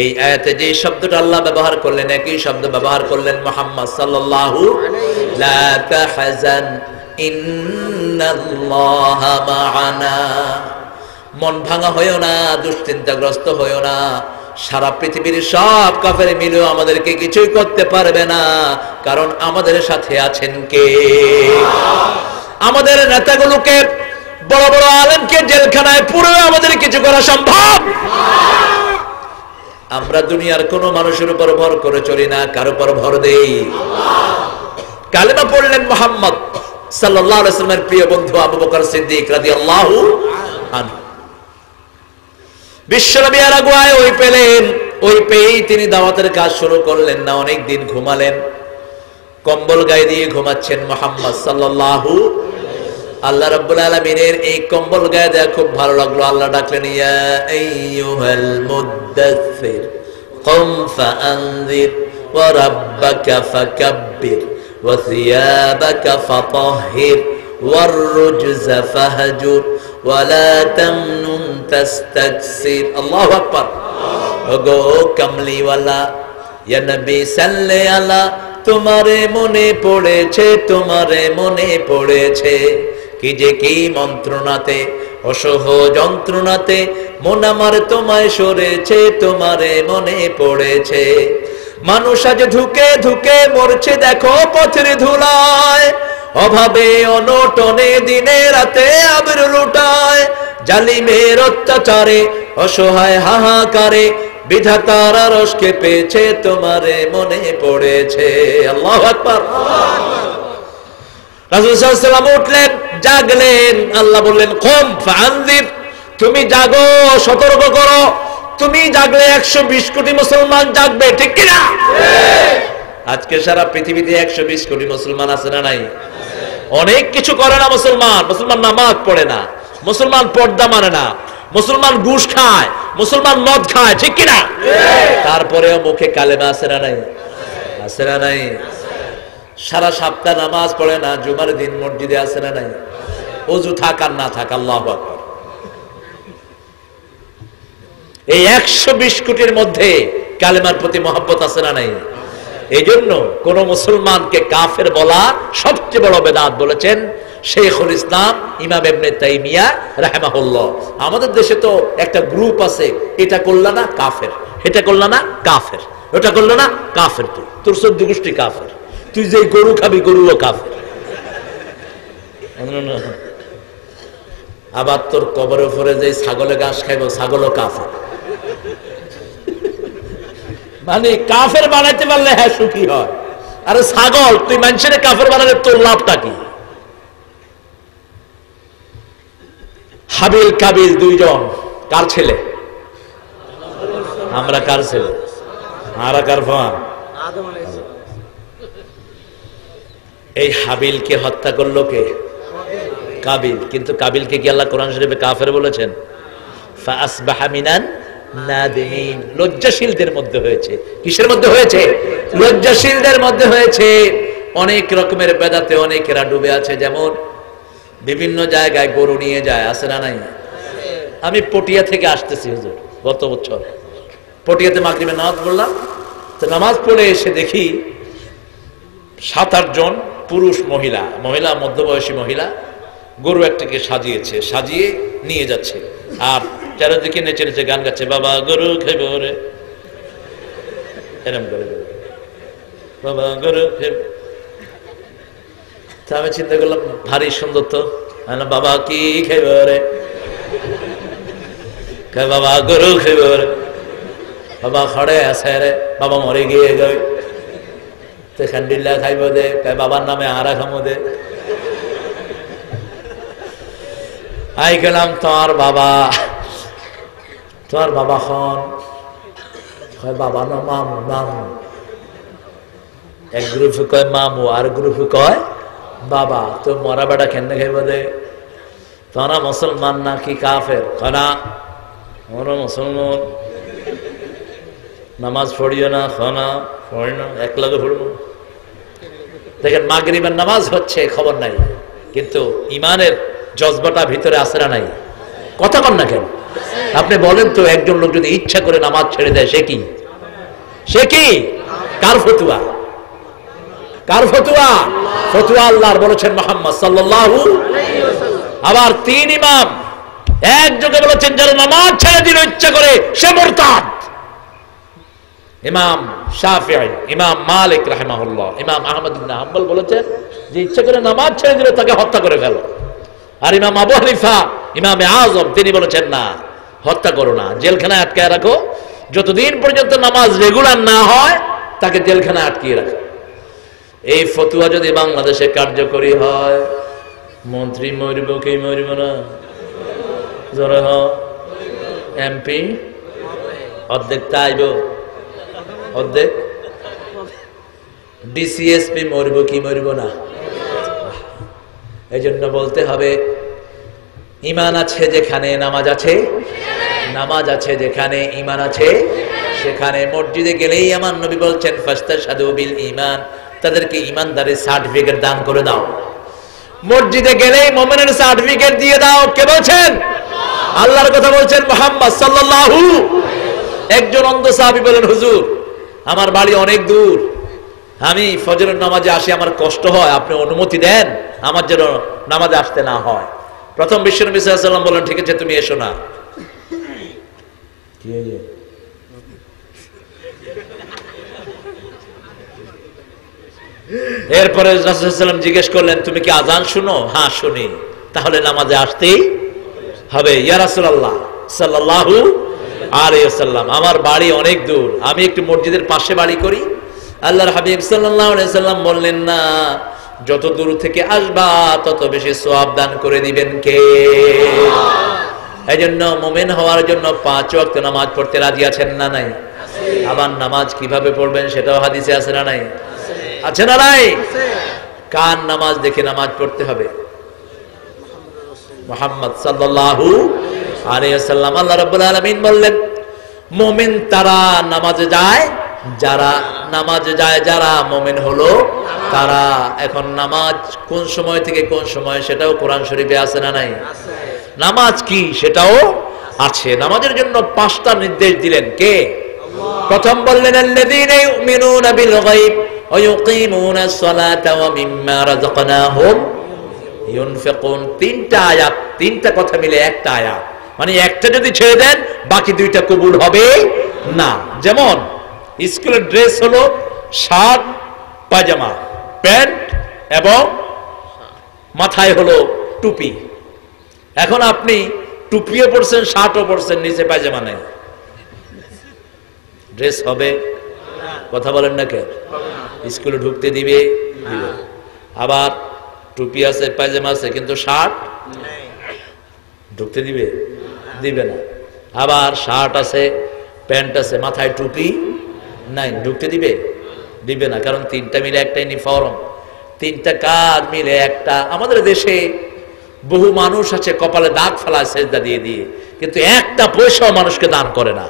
এই আয়াতে যে শব্দটা আল্লাহ ব্যবহার করলেন একই শব্দ ব্যবহার করলেন মুহাম্মদ সাল্লাল্লাহু আলাইহি, লা তাহজান ইন্নাল্লাহা মা'ানা। মন ভাঙা হয়ো না, দুশ্চিন্তাগ্রস্ত হয়ো না। সারা পৃথিবীর সব কাফের মিলেও আমাদেরকে কিছুই করতে পারবে না, কারণ আমাদের সাথে আছেন কে? আমাদের নেতাগুলোকে, বড় বড় আলেমকে জেলখানায় পুরো আমাদের কিছু করা সম্ভব। আমরা দুনিয়ার কোন মানুষের উপর ভর করে চলি না, কার উপর ভর দেই? কালেমা পড়লেন মুহাম্মদ সাল্লাল্লাহু আলাইহি ওয়াসাল্লামের প্রিয় বন্ধু আবু বকর সিদ্দিক রাদিয়াল্লাহু আনহু। বিশ্বনবী আর আগুয়ায় ওই পেলেন, ওই পেয়েই তিনি দাওয়াতের কাজ শুরু করলেন না। অনেক দিন ঘুমালেন, কম্বল গায়ে দিয়ে ঘুমাচ্ছেন মুহাম্মদ সাল্লাল্লাহু। আল্লাহ রাব্বুল আলামিনের এই কম্বল গায়ে দেয়া খুব ভালো লাগলো। আল্লাহ ডাকলেন, ইয়া আইয়ুহাল মুদ্দাসসির কুম ফাআনযির ওয়া রাব্বাকা ফাকাব্বির ওয়া সিয়াবাকা ফাতাহহির ওয়ার রুজজা ফাহজুর ওয়া লা তামনুন তাস্তাকসির। আল্লাহু আকবার। ওগো কামলিওয়ালা, ইয়া নবী সাল্লে আলা, তোমারে মনে পড়েছে, তোমারে মনে পড়েছে। কি যে কি মন্ত্রণাতে, অসহ যন্ত্রণাতে মন আমার তোমায় সরেছে, তোমারে মনে পড়েছে। মানুষ আজ ধুকে ধুকে মরছে দেখো পথের ধুলায়, অভাবে অনটনে দিনে রাতে আবির লুটায়। জালিমের অত্যাচারে অসহায় হাহাকারে বিধাতার আরশকে পেয়েছে, তোমারে মনে পড়েছে। আল্লাহু আকবার। রাসূল সাল্লাল্লাহু আলাইহি ওয়াসাল্লাম উঠলেন, জাগলেন। আল্লাহ বললেন কুম ফাআনযির, তুমি জাগো, সতর্ক করো। তুমি জাগলে 120 কোটি মুসলমান জাগবে, ঠিক কি না? আজকে সারা পৃথিবীতে 120 কোটি মুসলমান আছে না নাই? অনেক কিছু করে না মুসলমান। মুসলমান নামাজ পড়ে না, মুসলমান পর্দা মানে না, মুসলমান ঘুষ খায়, মুসলমান মদ খায়, ঠিক কি না? তারপরেও মুখে কালেমা আছে না নাই? আছে না নাই? সারা সপ্তাহ নামাজ পড়ে না, জুমার দিন মসজিদে আছে না নাই? ওযু থাক আর না থাক, আল্লাহু আকবার। এই 120 কোটির মধ্যে কালেমার প্রতি মহব্বত আছে না নাই? এই জন্য কোন মুসলমানকে কাফের বলা সবচেয়ে বড় বেদাত বলেছেন শেখুল ইসলাম ইমাম ইবনে তাইমিয়া রাহিমাহুল্লাহ। আমাদের দেশে তো একটা গ্রুপ আছে, এটা করলা না কাফের, এটা করলা না কাফের, ওটা করলো না কাফের, তোর 14 গোষ্ঠী কাফের, তুই যে গরু খাবি গরুও কাফের। আবার তোর কবরের উপরে যে ছাগলে ঘাস খাইব ছাগলও কাফের। মানে কাফের বানাইতে পারলে হ্যাঁ সুখী হয়। আরে ছাগল, তুই মানুষের কাফের বানালে তোর লাভটা কি? হাবিল কাবিল দুইজন কার ছেলে? আমরা কার ছেলে? আমরা কার ফান? এই হাবিলকে হত্যা করলো কে? কাবিল। কিন্তু কাবিলকে কি আল্লাহ কোরআন শরীফে কাফের বলেছেন? ফাআসবাহা মিনান নাদিমিন। লজ্জাশীলদের মধ্যে হয়েছে। কিসের মধ্যে হয়েছে? লজ্জাশীলদের মধ্যে হয়েছে। অনেক রকমের বেদাতে অনেকেরা ডুবে আছে। যেমন বিভিন্ন জায়গায় গরু নিয়ে যায়, আছে না নাই? আমি পটিয়া থেকে আসতেছি হুজুর, গত বছর পটিয়াতে মাগরিবের নামাজ পড়লাম। তো নামাজ পড়ে এসে দেখি 7-8 জন পুরুষ মহিলা, মধ্যবয়সী মহিলা গরু একটাকে সাজিয়েছে, সাজিয়ে নিয়ে যাচ্ছে আর চারিদিকে নেচে নেচে গান গাচ্ছে, বাবা গরু খাইবে ওরে, এরম করে বাবা গরু খাইবে। তা আমি চিন্তা করলাম ভারী সুন্দর তো, বাবা কি খাইবে ওরে, বাবা গরু খাইবে ওরে, বাবা খড়ে আছে রে, বাবা মরে গিয়ে যাবে, তো খান্ডিল্লা খাইব দে, বাবার নামে আরা খামো দে। আই গেলাম, তোমার বাবা খন বাবা না মামু, মামু। এক গ্রুপে কয় মামু, আর গ্রুপে কয় বাবা। তো মরা বেটা কেন খাইব দে? তোরা মুসলমান না কি কাফের? না আমরা মুসলমান। নামাজ পড়িও না? না পড়ি না, এক লাগে পড়বো। দেখেন মাগরিবের নামাজ হচ্ছে, খবর নাই, কিন্তু ইমানের জজবাটা ভিতরে আসে না নাই? কথা বল না কেন? আপনি বলেন তো, একজন লোক যদি ইচ্ছা করে নামাজ ছেড়ে দেয়, সে কি? সে কি? কার ফতুয়া? কার ফতুয়া? ফতুয়া আল্লাহর, বলেছেন মুহাম্মদ সাল্লাল্লাহু আলাইহি ওয়াসাল্লাম। আবার 3 ইমাম একযোগে বলেছেন, যারা নামাজ ছেড়ে দিল ইচ্ছা করে সে মুরতাদ। ইমাম শাফিঈ, ইমাম মালিক রাহিমাহুল্লাহ, ইমাম আহমদ ইবনে হাম্বল বলেছেন যে ইচ্ছা করে নামাজ ছেড়ে দিলে তাকে হত্যা করে ফেলো। আর ইমাম আবু হানিফা, ইমামে আযম, তিনি বলেছেন না, হত্যা করো না, জেলখানায় আটকায় রাখো, যতদিন পর্যন্ত নামাজ রেগুলার না হয় তাকে জেলখানায় আটকিয়ে রাখো। এই ফতুয়া যদি বাংলাদেশে কার্যকরী হয়, মন্ত্রী মরিব কি মরিব না? জোরে হ। এমপি অর্ধেক তাইব, অর্ধেক। ডিসিএসপি মরিব কি মরিব না? এই জন্য বলতে হবে, ইমান আছে যেখানে নামাজ আছে, নামাজ আছে যেখানে ইমান আছে সেখানে। মসজিদে গেলেই আমার নবী বলছেন ফাস্তাশহাদু বিল ঈমান, তাদেরকে ঈমানদারের সার্টিফিকেট দান করে দাও। মসজিদে গেলেই মুমিনের সার্টিফিকেট দিয়ে দাও। কে বলছেন? আল্লাহর কথা বলছেন মুহাম্মদ সাল্লাল্লাহু। একজন অন্ধ সাহাবী বলেন, হুজুর আমার বাড়ি অনেক দূর, আমি ফজরের নামাজে আসি, আমার কষ্ট হয়, আপনি অনুমতি দেন আমার যেন নামাজে আসতে না হয়। প্রথম বিশ্বনবী সাল্লাল্লাহু আলাইহি ওয়াসাল্লাম বলেন, ঠিক আছে তুমি এসো না। এরপরে রাসূল সাল্লাল্লাহু আলাইহি ওয়াসাল্লাম জিজ্ঞেস করলেন, তুমি কি আযান শুনো? হ্যাঁ শুনি। তাহলে নামাজে আসতেই হবে। ইয়া রাসূলুল্লাহ সাল্লাল্লাহু আলাইহি ওয়াসাল্লাম, আমার বাড়ি অনেক দূর, আমি একটু মসজিদের পাশে বাড়ি করি। আল্লাহর হাবিব সাল্লাল্লাহু আলাইহি ওয়াসাল্লাম বললেন, না, যত দূর থেকে আসবা তত বেশি সওয়াব দান করে দিবেন কে? এইজন্য মুমিন হওয়ার জন্য 5 ওয়াক্ত নামাজ পড়তে রাজি আছেন না নাই? আবার নামাজ কিভাবে পড়বেন সেটাও হাদিসে আছে না নাই? আছে না নাই? কার নামাজ দেখে নামাজ পড়তে হবে? মুহাম্মদ সাল্লাল্লাহু আলাইহি ওয়াসাল্লাম। আল্লাহ রাব্বুল আলামিন বললেন মুমিন তারা নামাজে যায় যারা মুমিন হলো তারা। এখন নামাজ কোন সময় থেকে কোন সময় সেটাও কোরআন শরীফে আছে না নাই? নামাজ কি সেটাও আছে। নামাজের জন্য 5টা নির্দেশ দিলেন কে? প্রথম বললেন আল্লাযীনা ইউমিনুনা বিল গায়ব ওয়া ইউকিমুনাস সালাতা ওয়া মিম্মা রাযাকনাহুম ইউনফিকুন। 3টা আয়াত, 3টা কথা মিলে একটা আয়াত। মানে একটা যদি ছেড়ে দেন বাকি 2টা কবুল হবে না। যেমন স্কুলের ড্রেস হলো শার্ট, পায়জামা, প্যান্ট এবং মাথায় হলো টুপি। এখন আপনি টুপিও পরছেন, শার্টও পরছেন, নিচে পায়জামা নেই, ড্রেস হবে? কথা বলেন না কেন? স্কুলে ঢুকতে দিবে? আবার টুপি আছে, পায়জামা আছে, কিন্তু শার্ট ঢুকতে দিবে? দিবে না। আবার শার্ট আছে, প্যান্ট আছে, মাথায় টুপি নাই, ঢুকতে দিবে? দিবে না। কারণ 3টা মিলে একটা ইউনিফর্ম, 3টা কাজ মিলে একটা। আমাদের দেশে বহু মানুষ আছে কপালে দাগ ফেলায় সেজদা দিয়ে দিয়ে, কিন্তু একটা পয়সাও মানুষকে দান করে না।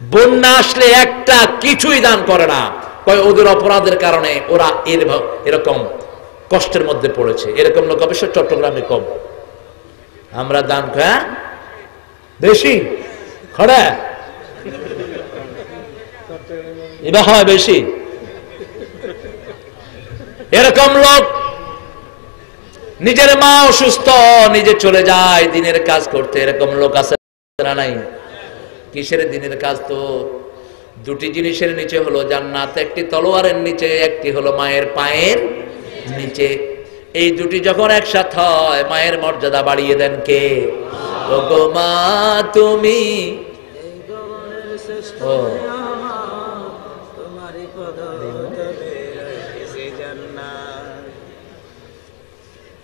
বন্যা আসলে একটা কিছুই দান করে না। কয় ওদের অপরাধের কারণে ওরা এরকম কষ্টের মধ্যে পড়েছে। এরকম লোক অবশ্য চট্টগ্রামে কম। আমরা দান বেশি খড়া এবার হয় বেশি। এরকম লোক নিজের মা অসুস্থ, নিজে চলে যায় দিনের কাজ করতে। এরকম লোক আছে না নাই? কিসের দিনের কাজ? তো 2টি জিনিসের নিচে হলো জান্নাত, একটি তলোয়ারের নিচে, একটি হলো মায়ের পায়ের নিচে। এই 2টি যখন একসাথে হয় মায়ের মর্যাদা বাড়িয়ে দেন কে? ওগো মা তুমি।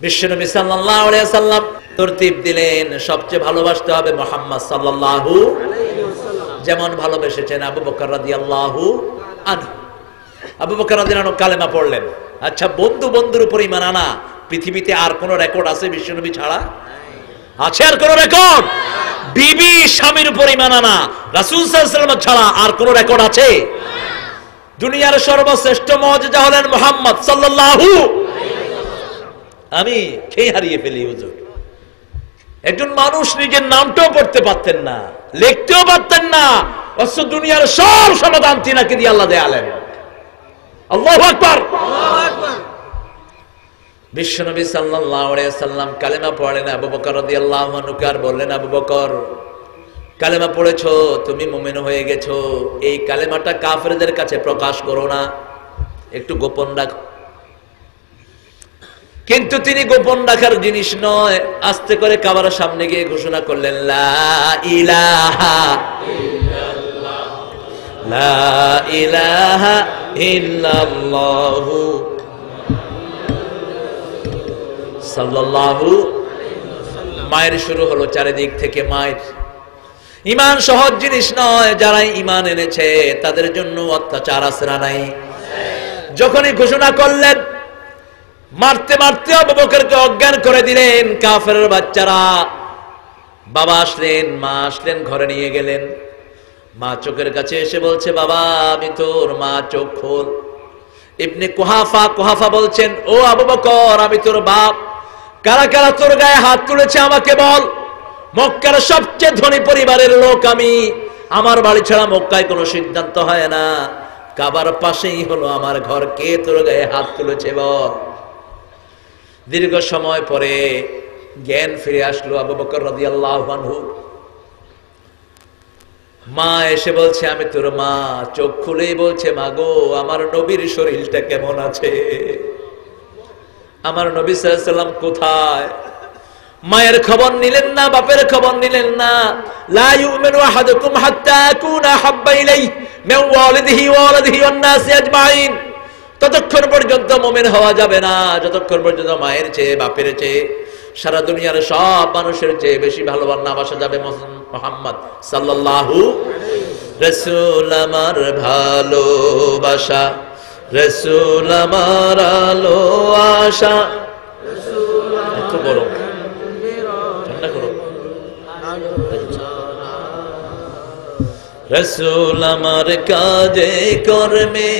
বিশ্বনবী সাল্লাল্লাহু আলাইহি ওয়াসাল্লাম তরতিব দিলেন সবচেয়ে ভালোবাসতে হবে মুহাম্মদ সাল্লাল্লাহু আলাইহি ওয়াসাল্লাম। যেমন ভালোবেসেছেন আবু বকর রাদিয়াল্লাহু আনহু। আবু বকর রাদিয়াল্লাহু আনহু কালেমা পড়লেন। আচ্ছা, বন্ধুর উপর ঈমান আনা পৃথিবীতে আর কোন রেকর্ড আছে বিশ্বনবী ছাড়া? আছে আর কোন রেকর্ড? বিবি স্বামীর উপর ঈমান আনা রাসূল সাল্লাল্লাহু আলাইহি ওয়াসাল্লাম ছাড়া আর কোন রেকর্ড আছে? দুনিয়ার সর্বশ্রেষ্ঠ মুজিজা হলেন মুহাম্মদ সাল্লাল্লাহু। আমি খেয়ে হারিয়ে ফেলি হুজুর। একজন মানুষ নিজের নামটাও পড়তে পারতেন না, লিখতেও পারতেন না, অথচ দুনিয়ার সব সমাধান তিনাকে দিয়ে আল্লাহ দেয়ালেন। আল্লাহু আকবার। বিশ্বনবী সাল্লাল্লাহু আলাইহি ওয়াসাল্লাম কালেমা পড়লেন। আবু বকর রাদিয়াল্লাহু আনহু আর বললেন, আবু বকর কালেমা পড়েছো, তুমি মুমিন হয়ে গেছো, এই কালেমাটা কাফেরদের কাছে প্রকাশ করো না, একটু গোপন রাখো। কিন্তু তিনি গোপন রাখার জিনিস নয়, আস্তে করে কাবার সামনে গিয়ে ঘোষণা করলেন, লা ইলাহা ইল্লাল্লাহ, লা ইলাহা ইল্লাল্লাহু সাল্লাল্লাহু। মায়ের শুরু হলো চারিদিক থেকে মায়ের। ঈমান সহজ জিনিস নয়, যারা ঈমান এনেছে তাদের জন্য অত্যাচার আসরা নাই। যখনই ঘোষণা করলেন, মারতে মারতে আবু বকরকে অজ্ঞান করে দিলেন কাফেরের বাচ্চারা। বাবা আসলেন, মা আসলেন, ঘরে নিয়ে গেলেন। মা চোখের কাছে এসে বলছে, বাবা আমি তোর মা, চোখ খোল। ইবনে কুহাফা বলছেন, ও আবু বকর আমি তোর বাপ। কারা কারা তোর গায়ে হাত তুলেছে আমাকে বল। মক্কার সবচেয়ে ধনী পরিবারের লোক আমি, আমার বাড়ি ছাড়া মক্কায় কোনো সিদ্ধান্ত হয় না, কাবার পাশেই হলো আমার ঘর, কে তোর গায়ে হাত তুলেছে বল। দীর্ঘ সময় পরে জ্ঞান ফিরে আসলো আবু বকর রাদিয়াল্লাহু আনহু। মা এসে বলছে, আমি তোর মা। চোখ খুলেই বলছে, মা গো আমার নবীর শরীরটা কেমন আছে, আমার নবী সাল্লাল্লাহু আলাইহি ওয়াসাল্লাম কোথায়? মায়ের খবর নিলেন না, বাপের খবর নিলেন না। লা ইউমিনু আহাদুকুম হাত্তা আকুনা হাব্বা ইলাইহি মিন ওয়ালিদিহি ওয়া ওয়ালাদিহি ওয়ান নাসি আজমাইন। ততক্ষণ পর্যন্ত মুমিন হওয়া যাবে না যতক্ষণ পর্যন্ত মায়ের চেয়ে বাপের চেয়ে সারা দুনিয়ার সব মানুষের চেয়ে বেশি ভালোবাসা যাবে মুহাম্মদ সাল্লাল্লাহু। রাসূল আমার ভালোবাসা, রাসূল আমার আলো আশা। এত গরম, ঠান্ডা করো। রাসূল আমার কাজে কর্মে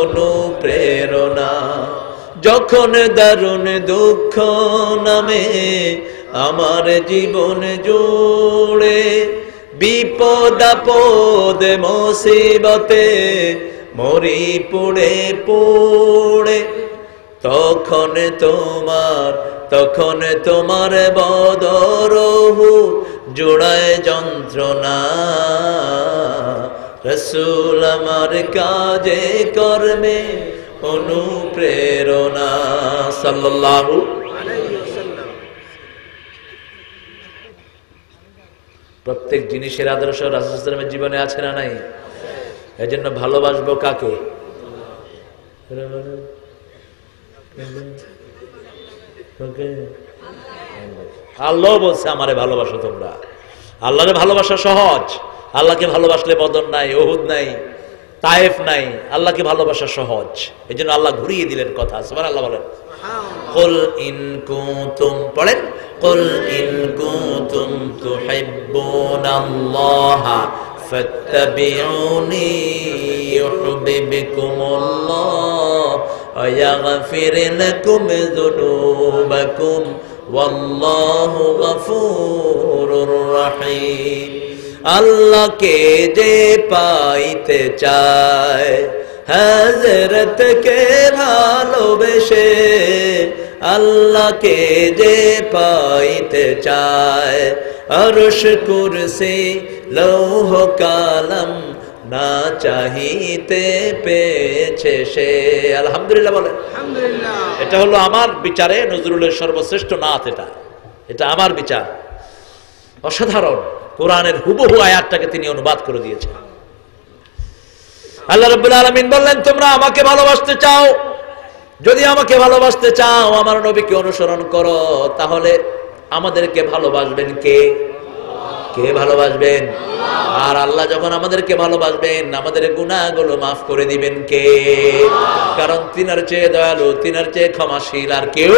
অনুপ্রেরণা, যখন দারুণ দুঃখ নামে আমার জীবন জুড়ে, বিপদ আপদ মুসিবতে মরি পুড়ে পুড়ে, তখন তোমার বদরহু জোড়ায় যন্ত্রণা। রাসূল আমার কাজে কর্মে অনুপ্রেরণা সাল্লাল্লাহু আলাইহি ওয়াসাল্লাম। প্রত্যেক জিনিসের আদর্শ রাসূল সাল্লাল্লাহু আলাইহি ওয়াসাল্লামের জীবনে আছে না নাই? এজন্য ভালোবাসবো কাকে? আল্লাহ বলছে আমারে ভালোবাসো তোমরা। আল্লাহরে ভালোবাসা সহজ। আল্লাহকে ভালোবাসলে বদর নাই, উহুদ নাই, তায়েফ নাই। আল্লাহকে ভালোবাসা সহজ, এই জন্য আল্লাহ ঘুরিয়ে দিলেন কথা। সুবহানাল্লাহ বলেন। কুল ইন কুনতুম, পড়েন, কুল ইন কুনতুম তুহিব্বুনাল্লাহা ফাত্তাবিউনি ইউহিব্বুকুমুল্লাহ ওয়া ইয়াগফির লাকুম যুনুবাকুম ওয়াল্লাহু গফুরুর রহিম। আল্লাহকে যে পাইতে চায় হযরতকে ভালোবেসে, আল্লাহকে যে পাইতে চায় আরশ কুরসি লৌহ কালাম না চাহিতে পেয়েছে সে। আলহামদুলিল্লাহ বলে। এটা হলো আমার বিচারে নজরুলের সর্বশ্রেষ্ঠ নাত। এটা আমার বিচার। অসাধারণ। কোরআনের হুবহু আয়াতটাকে তিনি অনুবাদ করে দিয়েছেন। আল্লাহ রাব্বুল আলামিন বললেন, তোমরা আমাকে ভালোবাসতে চাও, যদি আমাকে ভালোবাসতে চাও আমার নবীকে অনুসরণ করো, তাহলে আমাদেরকে ভালোবাসবেন কে? কে ভালোবাসবেন? আর আল্লাহ যখন আমাদেরকে ভালোবাসবেন আমাদের গুনাহগুলো মাফ করে দিবেন কে? কারণ তিনার চেয়ে দয়ালু, তিনার চেয়ে ক্ষমাশীল আর কেউ।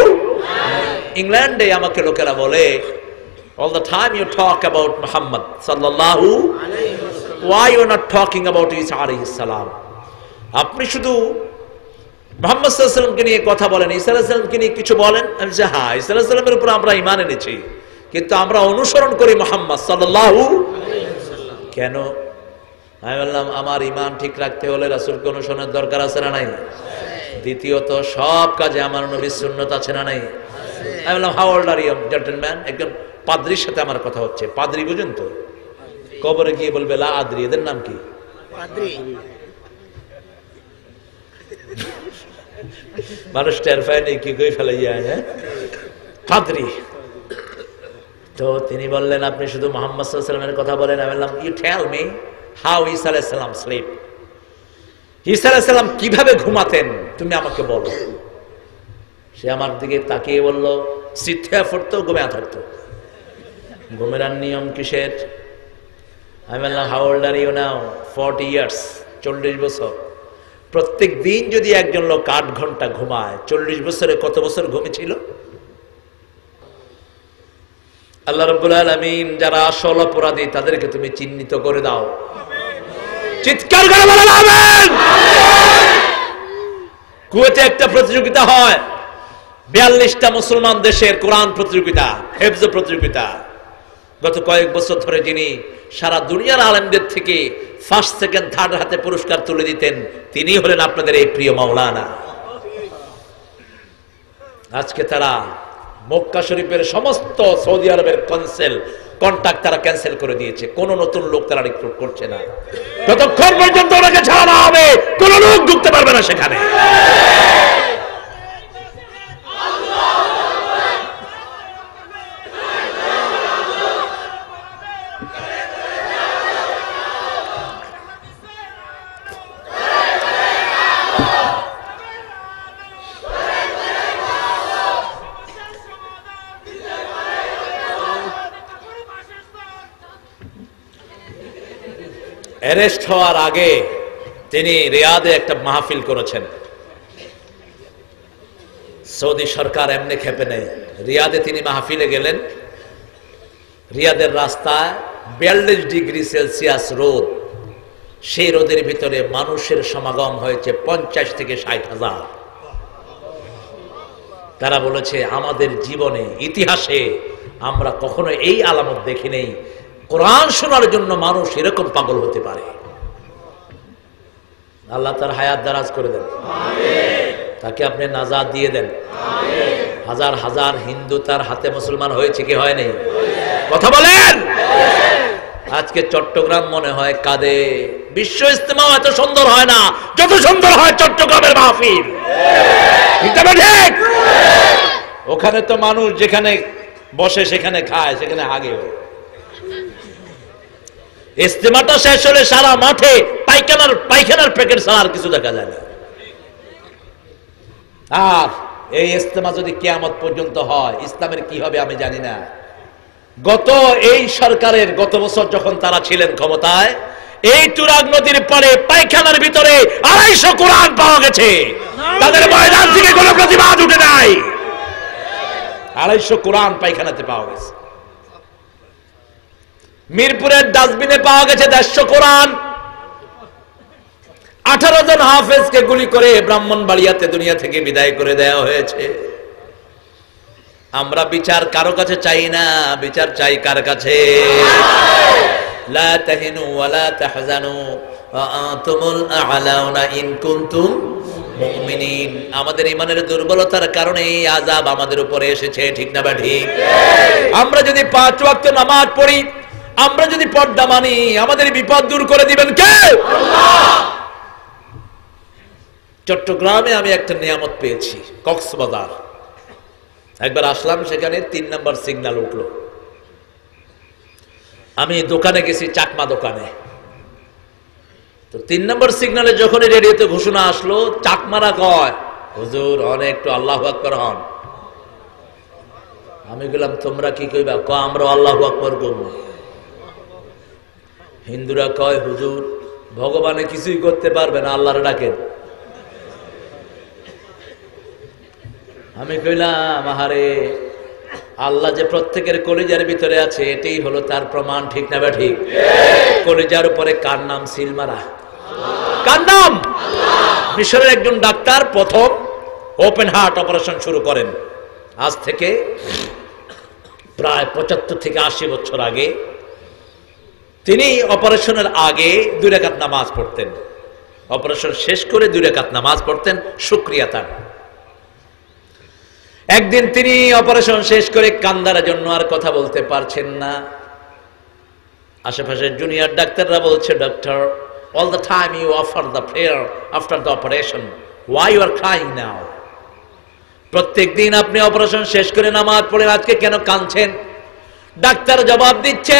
ইংল্যান্ডে আমাকে লোকেরা বলে, all the time you talk about Muhammad sallallahu alayhi wasallam, why you are not talking about Isa alayhi salam? আপনি শুধু মুহাম্মদ সাল্লাল্লাহু আলাইহি ওয়াসাল্লামকে নিয়ে কথা বলেন, ঈসা আলাইহিস সালামকে নিয়ে কিছু বলেন। আমি বলছি, হ্যাঁ, ঈসা আলাইহিস সালামের উপর আমরা ঈমান এনেছি, কিন্তু আমরা অনুসরণ করি মুহাম্মদ সাল্লাল্লাহু আলাইহি ওয়াসাল্লাম। কেন? আমি বললাম, আমার ঈমান ঠিক রাখতে হলে রাসূলকে অনুসরণের দরকার আছে না নাই? দ্বিতীয়ত, সব কাজে আমার নবীর সুন্নাত আছে না নাই? আমি বললাম, how old are you gentleman? একজন পাদ্রির সাথে আমার কথা হচ্ছে। পাদ্রি বুঝেন তো? কবরে গিয়ে বলবে লা আদ্রি। এদের নাম কি? মানুষ টের পায় নেই কি কই ফেলে যায়। হ্যাঁ, পাদ্রি। তো তিনি বললেন, আপনি শুধু মুহাম্মদ সাল্লাল্লাহু আলাইহি ওয়াসাল্লামের কথা বলেন। আমি বললাম, ইউ টেল মি হাউ ঈসা আলাইহিস সালাম স্লিপ। ঈসা আলাইহিস সালাম কিভাবে ঘুমাতেন তুমি আমাকে বলো। সে আমার দিকে তাকিয়ে বলল, সিদ্ধা পড়তো, ঘুমিয়ে থাকতো। ঘুমের নিয়ম কিসের? আমি বললাম, how old are you now? 40 years, 40 বছর। প্রত্যেক দিন যদি একজন লোক 8 ঘন্টা ঘুমায়, 40 বছরে কত বছর ঘুমিয়েছিল? আল্লাহ রাব্বুল আলামিন যারা আসল অপরাধী তাদেরকে তুমি চিহ্নিত করে দাও। চিৎকার করে বলেন আমিন। কুয়েতে একটা প্রতিযোগিতা হয়, 42টা মুসলমান দেশের কোরআন প্রতিযোগিতা, হেফজ প্রতিযোগিতা। গত কয়েক বছর ধরে যিনি সারা দুনিয়ার আলেমদের থেকে ফার্স্ট সেকেন্ড থার্ড হাতে পুরস্কার তুলে দিতেন, তিনি হলেন আপনাদের এই প্রিয় মাওলানা। আজকে তারা মক্কা শরীফের সমস্ত সৌদি আরবের কন্ট্যাক্ট তারা ক্যান্সেল করে দিয়েছে। কোন নতুন লোক তারা রিক্রুট করছে না। যতক্ষণ পর্যন্ত ওনাকে ছাড়া না হবে কোন লোক ঢুকতে পারবে না সেখানে। অ্যারেস্ট হওয়ার আগে তিনি রিয়াদে একটা মাহফিল করেছেন। সৌদি সরকার এমনি খেপে নেই। রিয়াদে তিনি মাহফিলে গেলেন। রিয়াদের রাস্তায় 42 ডিগ্রি সেলসিয়াস রোদ। সেই রোদের ভিতরে মানুষের সমাগম হয়েছে 50 থেকে 60,000। তারা বলেছে আমাদের জীবনে ইতিহাসে আমরা কখনো এই আলামত দেখি নেই, কোরআন শোনার জন্য মানুষ এরকম পাগল হতে পারে। আল্লাহ তার হায়াত দারাজ করে দেন, তাকে আপনি নাজাত দিয়ে দেন। হাজার হাজার হিন্দু তার হাতে মুসলমান হয়েছে কি হয় নাই? কথা বলেন। আজকে চট্টগ্রাম মনে হয় কাঁদে। বিশ্ব ইজতেমাও এত সুন্দর হয় না যত সুন্দর হয় চট্টগ্রামের মাহফিল। ঠিক? ওখানে তো মানুষ যেখানে বসে সেখানে খায়, সেখানে হাগেও। ইজতেমাটা শেষ হলে সারা মাঠে পায়খানার প্যাকেট ছাড়া আর কিছু দেখা যায় না। আর এই ইজতেমা যদি কিয়ামত পর্যন্ত হয়, ইসলামের কি হবে আমি জানি না। এই সরকারের গত বছর যখন তারা ছিলেন ক্ষমতায়, এই তুরাগ নদীর পারে পায়খানার ভিতরে 250 কোরআন পাওয়া গেছে। তাদের ময়দান থেকে কোনো প্রতিবাদ উঠে নাই। 250 কোরআন পায়খানাতে পাওয়া গেছে। মিরপুরের ডাস্টবিনে পাওয়া গেছে 150 কোরআন। 18 জন হাফেজকে গুলি করে ব্রাহ্মণবাড়িয়াতে দুনিয়া থেকে বিদায় করে দেওয়া হয়েছে। আমরা বিচার কারো কাছে চাই না, বিচার চাই কার কাছে? লা তাহিনু ওয়া লা তাহজানু ওয়া আনতুমুল আ'লাউনা ইন কুনতুম মুমিনিন। আমাদের ঈমানের দুর্বলতার কারণে এই আযাব আমাদের উপরে এসেছে, ঠিক না বা ঠিক? আমরা যদি 5 ওয়াক্ত নামাজ পড়ি, আমরা যদি পর্দা মানি, আমাদের বিপদ দূর করে দিবেন কে? আল্লাহ। চট্টগ্রামে আমি একটা নিয়ামত পেয়েছি, কক্সবাজার। একবার আসলাম, সেখানে 3 নম্বর সিগন্যাল উঠলো। আমি দোকানে গেছি, চাকমা দোকানে। তো 3 নম্বর সিগন্যালে যখনই রেডিওতে ঘোষণা আসলো, চাকমারা কয়, হুজুর অনেক একটু আল্লাহু আকবার হন। আমি বললাম তোমরা কি কইবা? কয় আমরা আল্লাহু আকবার করব। হিন্দুরা কয় হুজুর ভগবানে কিছুই করতে পারবে না, আল্লাহর ডাকেন। আমি কইলাম আহারে, আল্লাহ যে প্রত্যেকের কলিজার ভিতরে আছে এটাই হলো তার প্রমাণ, ঠিক না বা ঠিক? কলিজার উপরে কার নাম সিল মারা? কার নাম? মিশরের একজন ডাক্তার প্রথম ওপেন হার্ট অপারেশন শুরু করেন। আজ থেকে প্রায় 75 থেকে 80 বছর আগে। তিনি অপারেশনের আগে 2 রাকাত নামাজ পড়তেন, অপারেশন শেষ করে 2 রাকাত নামাজ পড়তেন, শুকরিয়া তার। একদিন তিনি অপারেশন শেষ করে কান্দার জন্য আর কথা বলতে পারছেন না। আশেপাশের জুনিয়র ডাক্তাররা বলছে, doctor, all the time you offer the prayer after the operation, why you are crying now? প্রত্যেক দিন আপনি অপারেশন শেষ করে নামাজ পড়ে, আজকে কেন কাঁদছেন? ডাক্তার জবাব দিচ্ছে,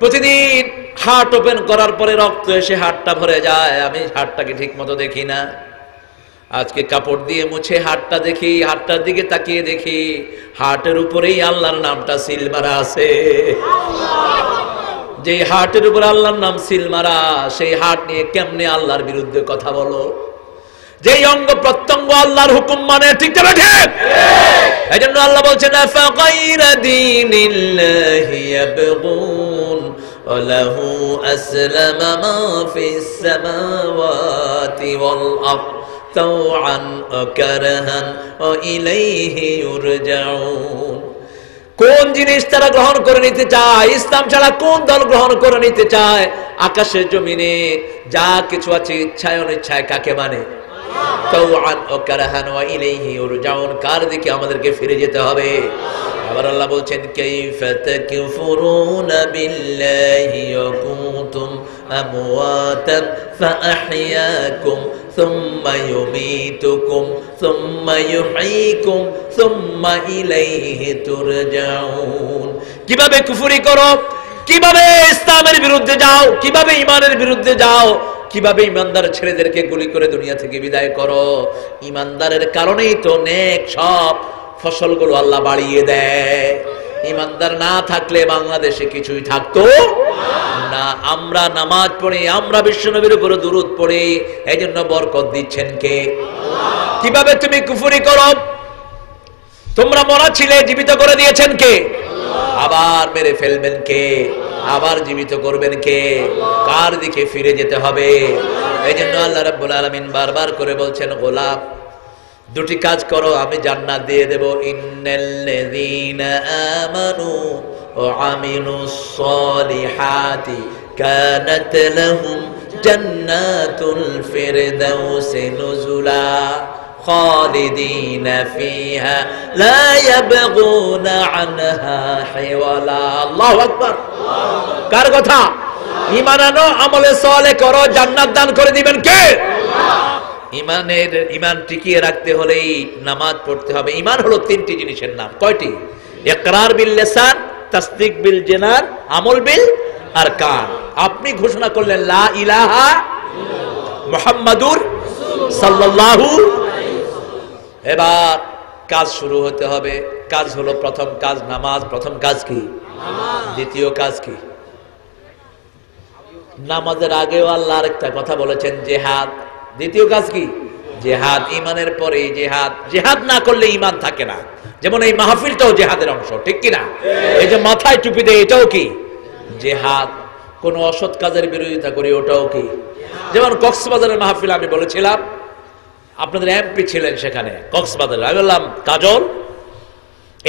প্রতিদিন হার্ট ওপেন করার পরে রক্ত এসে হার্টটা ভরে যায়, আমি হার্টটাকে ঠিক মতো দেখি না। আজকে কাপড় দিয়ে মুছে হার্টটা দেখি, হার্টটার দিকে তাকিয়ে দেখি হার্টের উপরেই আল্লাহর নামটা সিল মারা আছে। যে হার্টের উপর আল্লাহর নাম সিল মারা, সেই হার্ট নিয়ে কেমনে আল্লাহর বিরুদ্ধে কথা বলো? যেই অঙ্গ প্রত্যঙ্গ আল্লাহর হুকুম মানে, ঠিক না ঠিক? এইজন্য আল্লাহ বলছেন, আফাগাইরা দীনিল্লাহি ইয়াবগুন ওয়া লাহু আসলামা মা ফিস সামাওয়াতি ওয়াল আরদ তাওআন ওয়া কারহান ওয়া ইলাইহি ইউরজাউন। কোন জিনিস তারা গ্রহণ করে নিতে চায়? ইসলাম ছাড়া কোন দল গ্রহণ করে নিতে চায়? আকাশের জমিনে যা কিছু আছে ইচ্ছায় অনিচ্ছায় কাকে মানে? তাওআন ওয়া কারহান ওয়া ইলাইহি ইউরজাউন। কার দিকে আমাদেরকে ফিরে যেতে হবে? আবার আল্লাহ বলছেন, কাইফা তাকফুরুনা বিল্লাহি ওয়া কুনতুম আমওয়াতান ফাআহইয়াকুম সুম্মা ইউমীতুকুম সুম্মা ইউহয়ীকুম সুম্মা ইলাইহি তুরজাউন। কিভাবে কুফরি করো, কিভাবে ইসলামের বিরুদ্ধে যাও, কিভাবে ঈমানের বিরুদ্ধে যাও, কিভাবে ঈমানদার ছেলেদেরকে গুলি করে দুনিয়া থেকে বিদায় করো। ঈমানদারের কারণেই তো নেক সব ফসলগুলো আল্লাহ বাড়িয়ে দেয়। ইমানদার না থাকলে বাংলাদেশে কিছুই থাকতো না। আমরা নামাজ পড়ি, আমরা বিশ্বনবীর উপরে দুরূদ পড়ি, এইজন্য বরকত দিচ্ছেন কে? কিভাবে তুমি কুফরি করো? তোমরা মরা ছিলে, জীবিত করে দিয়েছেন কে? আবার মেরে ফেলবেন কে? আবার জীবিত করবেন কে? কার দিকে ফিরে যেতে হবে? এইজন্য আল্লাহ রাব্বুল আলামিন বারবার করে বলছেন, গোলাম দুটি কাজ করো, আমি জান্নাত দিয়ে দেব। ইন্নাল্লাযীনা আমানু ওয়া আমিলুস সালিহাতি কানাত লাহুম জান্নাতুল ফিরদাউসি নুজুলা খালিদিনা ফিহা লা ইয়াবগুনা আনহা হিওয়ালা। আল্লাহু আকবার। কার কথা? ঈমান আনো, আমলে সালেহ করো, জান্নাত দান করে দিবেন কে? ঈমান টিকিয়ে রাখতে হলে নামাজ পড়তে হবে। ঈমান হলো তিনটি জিনিসের নাম। কয়টি? ইকরার বিল লিসান, তাসদীক বিল জানান, আমল বিল আরকান। আপনি ঘোষণা করলেন লা ইলাহা মুহাম্মাদুর সাল্লাল্লাহু। এবার কাজ শুরু হতে হবে। কাজ হলো, প্রথম কাজ নামাজ। প্রথম কাজ কি? দ্বিতীয় কাজ কি? নামাজের আগেও আল্লাহ আরেকটা কথা বলেছেন, জিহাদ। দ্বিতীয় কাজ কি? জিহাদ। ঈমানের পরে জিহাদ। জিহাদ না করলে ঈমান থাকে না। যেমন এই মাহফিলটাও জিহাদের অংশ, ঠিক কি না? এই যে মাথায় টুপি দেয়, এটাও কি জিহাদ? কোন অসৎ কাজের বিরোধিতা করি, ওটাও কি? যেমন কক্সবাজারের মাহফিল আমি বলেছিলাম, আপনাদের এমপি ছিলেন সেখানে কক্সবাজারে। আমি বললাম, কাজল,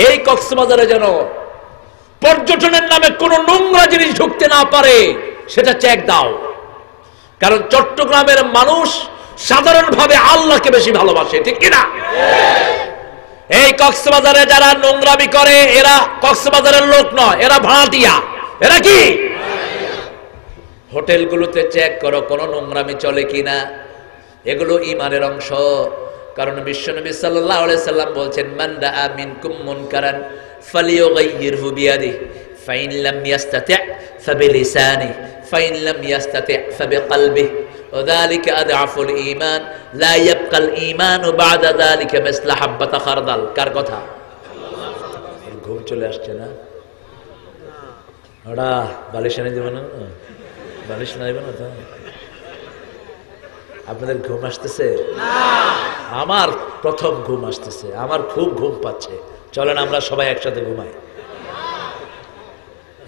এই কক্সবাজারে যেন পর্যটনের নামে কোন নোংরা জিনিস ঢুকতে না পারে, সেটা চেক দাও। কারণ চট্টগ্রামের মানুষ সাধারণভাবে আল্লাহকে বেশি ভালোবাসে, ঠিক কিনা? এই কক্সবাজারে যারা নোংরামি করে, এরা কক্সবাজারের লোক নয়, এরা ভাড়াটিয়া। এরা কি? হোটেলগুলোতে চেক করো কোন নোংরামি চলে কিনা। এগুলো ঈমানের অংশ। কারণ বিশ্বনবী সাল্লাল্লাহু আলাইহি সাল্লাম বলছেন, মান রাআ মিনকুম মুনকারান ফালিয়ুগাইয়িরহু বিয়াদিহি ফাইন লাম ইয়াস্তাতি' ফাবিলিসানিহি ফাইন লাম ইয়াস্তাতি' ফাবিকলবিহি ওয়াযালিকা আদআফুল ঈমান লা ইয়াবকাল ঈমানু বা'দা যালিকা মিসলা হাববাতা খারদাল। কার কথা? ঘুম চলে আসছে না? ওরা বালিশ এনে দেবে না? বালিশ না দেবে না তো? আপনাদের ঘুম আসতেছে? আমার প্রথম ঘুম আসতেছে, আমার খুব ঘুম পাচ্ছে। চলেন আমরা সবাই একসাথে ঘুমাই।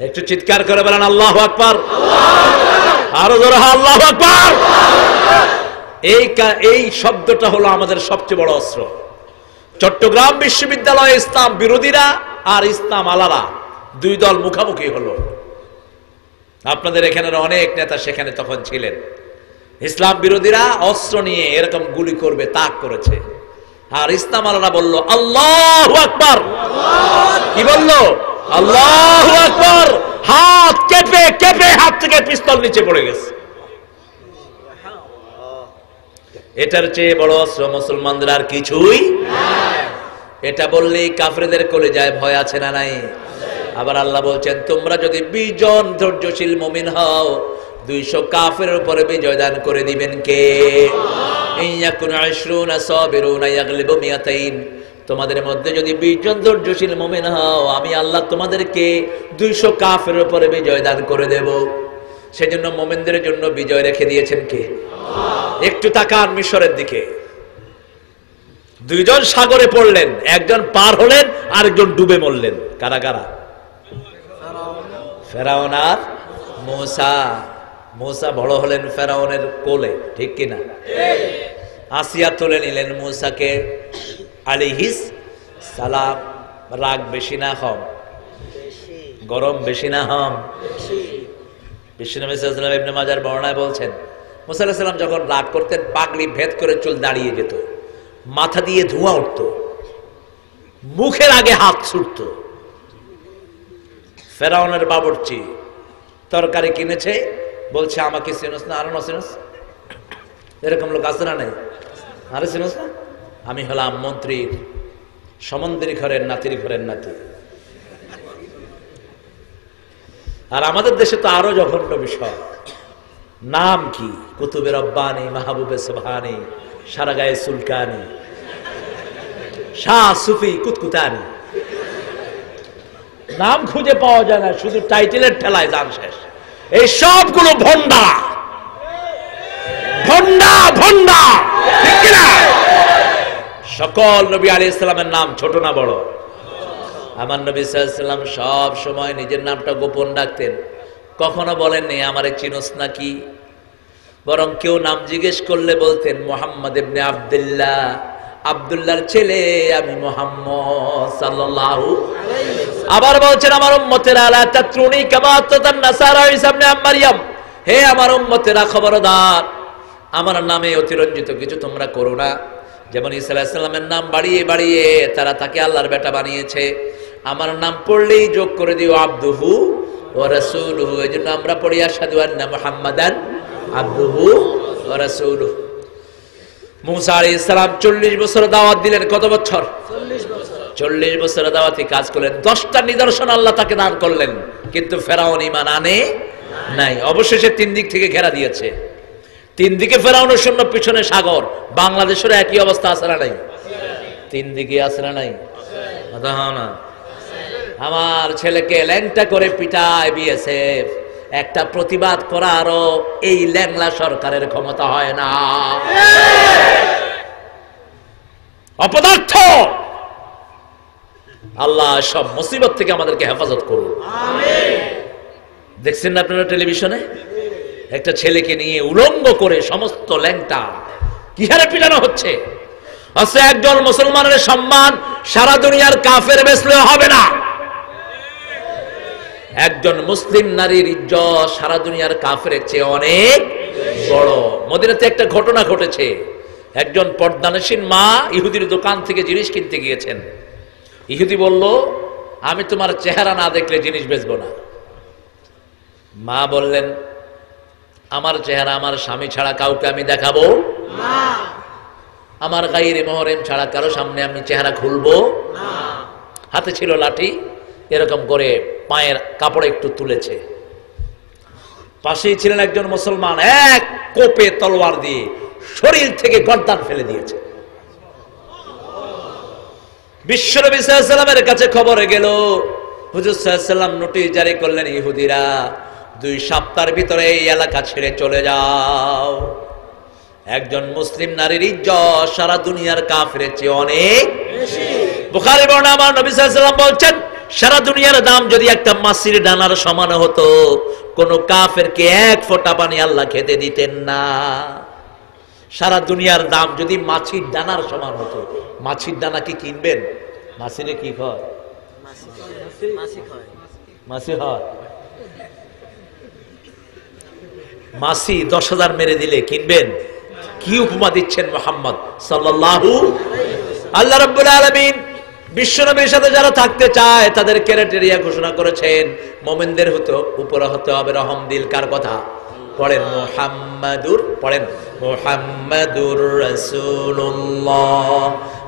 একটু চিৎকার করে বলেন আল্লাহু আকবার। আরো জোরে আল্লাহু আকবার। এই শব্দটা হলো আমাদের সবচেয়ে বড় অস্ত্র। চট্টগ্রাম বিশ্ববিদ্যালয়ে ইসলাম বিরোধীরা আর ইসলাম আলারা দুই দল মুখোমুখি হলো। আপনাদের এখানের অনেক নেতা সেখানে তখন ছিলেন। ইসলাম বিরোধীরা অস্ত্র নিয়ে এরকম গুলি করবে তাক করেছে, আর ইসলাম আলারা বলল আল্লাহু আকবার। কি বলল? আল্লাহু আকবার। হাত কেঁপে কেঁপে হাত থেকে পিস্তল নিচে পড়ে গেছে। এটার চেয়ে বড় অস্ত্র মুসলমানদের আর কিছুই। এটা বললেই কাফেরদের কলিজায় ভয় আছে না নাই? আবার আল্লাহ বলছেন, তোমরা যদি 20 জন ধৈর্যশীল মুমিন হও, 200 কাফেরের উপরে বিজয় দান করে দিবেন কে? ইয়াকুন 20 সাবিরুনা ইয়াগলিবু 200। তোমাদের মধ্যে যদি 20 জন ধৈর্যশীল মুমিন হও, আমি আল্লাহ তোমাদেরকে 200 কাফেরের উপরে বিজয় দান করে দেব। সেজন্য মুমিনদের জন্য বিজয় রেখে দিয়েছেন কে? একটু তাকান মিশরের দিকে। 2 জন সাগরে পড়লেন, একজন পার হলেন, আরেকজন ডুবে মরলেন। কারা কারা? ফেরাউন আর মূসা। মূসা বড় হলেন ফেরাউনের কোলে, ঠিক কিনা? আসিয়া তুলে নিলেন মূসাকে আলাইহিস সালাম। রাগ বেশি না কম? গরম বেশি না কম? বিশ্বনবী সাল্লাল্লাহু আলাইহি ওয়াসাল্লাম ইবনে মাজার বর্ণনায় বলছেন, মূসা আলাইহিস সালাম যখন রাগ করতেন, পাগড়ি ভেদ করে চুল দাঁড়িয়ে যেত, মাথা দিয়ে ধোঁয়া উঠত, মুখের আগে হাত ছুটত। ফেরাউনের বাবুর্চি তরকারি কিনেছে, বলছে আমাকে চিনোস না? আরো না চিনোস? এরকম লোক আছে না নাই? আরে চিনোস না? আমি হলাম মন্ত্রীর সমন্দির ঘরের নাতির ঘরের নাতি। আর আমাদের দেশে তো আরো জঘন্য বিষয়। নাম কি? কুতুবে রব্বানি, মাহবুবে সুবহানি, সারা গায়ে সুলকানি, শাহ সুফি কুতকুতানি। নাম খুঁজে পাওয়া যায় না, শুধু টাইটেলের ঠেলায় যান শেষ। এই সবগুলো ভন্ডা ভন্ডা ভন্ডা, ঠিক কিনা? সকল নবী আলাইহিস সালামের নাম ছোট না বড়? আমার নবী সাল্লাল্লাহু আলাইহি সাল্লাম সব সময় নিজের নামটা গোপন রাখতেন, কখনো বলেননি আমারে চিনোস নাকি, বরং কেউ নাম জিজ্ঞেস করলে বলতেন মুহাম্মদ ইবনে আব্দুল্লাহ, আব্দুল্লাহর ছেলে আমি মুহাম্মদ সাল্লাল্লাহু আলাইহি ওয়াসাল্লাম। আবার বলছেন আমার উম্মতেরা লা তাত্রুনি কামা তাতান নাসারা ঈসা ইবনে মারইয়াম, হে আমার উম্মতেরা খবরদার, আমার নামে অতিরঞ্জিত কিছু তোমরা করো না। যেমন ঈসা আলাইহিস সালামের নাম বাড়িয়ে বাড়িয়ে তারা তাকে আল্লাহর বেটা বানিয়েছে, আমার নাম পড়লেই যোগ করে দিও আবদুহু ওয়া রাসূলুহু। এজন্য আমরা পড়ি আশহাদু আন্না মুহাম্মাদান আবদুহু ওয়া রাসূলুহু। মুসা আলাইহিস সালাম 40 বছর দাওয়াত দিলেন, কত বছর? 40 বছর দাওয়াতি কাজ করলেন, 10টা নিদর্শন আল্লাহ তাকে দান করলেন, কিন্তু ফেরাউন ঈমান আনে নাই। অবশেষে 3 দিক থেকে ঘেরা দিয়েছে, 3 দিকে ফেরাউনের সৈন্য, পিছনে সাগর। বাংলাদেশের একই অবস্থা আছে না নাই? 3 দিকে আছে না নাই? কথা না। আমার ছেলেকে ল্যাংটা করে পিটায় বিএসএফ, একটা প্রতিবাদ করারও এই ল্যাংলা সরকারের ক্ষমতা হয় না। অপদার্থ। আল্লাহ সব মুসিবত থেকে আমাদেরকে হেফাজত করুন, আমিন। দেখছেন না আপনারা টেলিভিশনে একটা ছেলেকে নিয়ে উলঙ্গ করে সমস্ত ল্যাংটা কি হারে পিটানো হচ্ছে। আচ্ছা, একজন মুসলমানের সম্মান সারা দুনিয়ার কাফের বেচলেও হবে না। একজন মুসলিম নারীর ইজ্জত সারা দুনিয়ার কাফেরের চেয়ে অনেক বড়। মদিনাতে একটা ঘটনা ঘটেছে, একজন পর্দানসীন মা ইহুদির দোকান থেকে জিনিস কিনতে গিয়েছেন। ইহুদি বলল, আমি তোমার চেহারা না দেখলে জিনিস বেচবো না। মা বললেন, আমার চেহারা আমার স্বামী ছাড়া কাউকে আমি দেখাবো না, আমার গায়রে মুহররম ছাড়া কারো সামনে আমি চেহারা খুলবো না। হাতে ছিল লাঠি, এরকম করে পায়ের কাপড় একটু তুলেছে। পাশেই ছিলেন একজন মুসলমান, এক কোপে তলোয়ার দিয়ে শরীর থেকে গর্দান ফেলে দিয়েছে। বিশ্বনবী সাল্লাল্লাহু আলাইহি ওয়াসাল্লামের কাছে খবর গেল, হুজুর সাল্লাল্লাহু আলাইহি ওয়াসাল্লাম নোটিশ জারি করলেন, ইহুদিরা 2 সপ্তাহের ভিতরে এই এলাকা ছেড়ে চলে যাও। একজন মুসলিম নারীর ইজ্জত সারা দুনিয়ার কাফেরের চেয়ে অনেক বেশি। বুখারী বর্ণনা, আমার নবী সাল্লাল্লাহু আলাইহি ওয়াসাল্লাম বলছেন, সারা দুনিয়ার দাম যদি একটা মাছির ডানার সমান হতো, কোন কাফেরকে 1 ফোঁটা পানি আল্লাহ খেতে দিতেন না। সারা দুনিয়ার দাম যদি মাছির ডানার সমান হতো। মাছির দানা কি কিনবেন? মাছিরে কি হয়? মাছি হয়। মাছি 10,000 মেরে দিলে কিনবেন? কি উপমা দিচ্ছেন মুহাম্মদ সাল্লাল্লাহু আলাইহি ওয়াসাল্লাম। আল্লাহ রাব্বুল আলামিন বিশ্বনবীর সাথে যারা থাকতে চায় তাদের ক্রাইটেরিয়া ঘোষণা করেছেন। মুমিনদের উপরে হতে হবে রহম দিল। কার কথা পড়েন? মুহাম্মাদুর, পড়েন মুহাম্মাদুর রাসূলুল্লাহ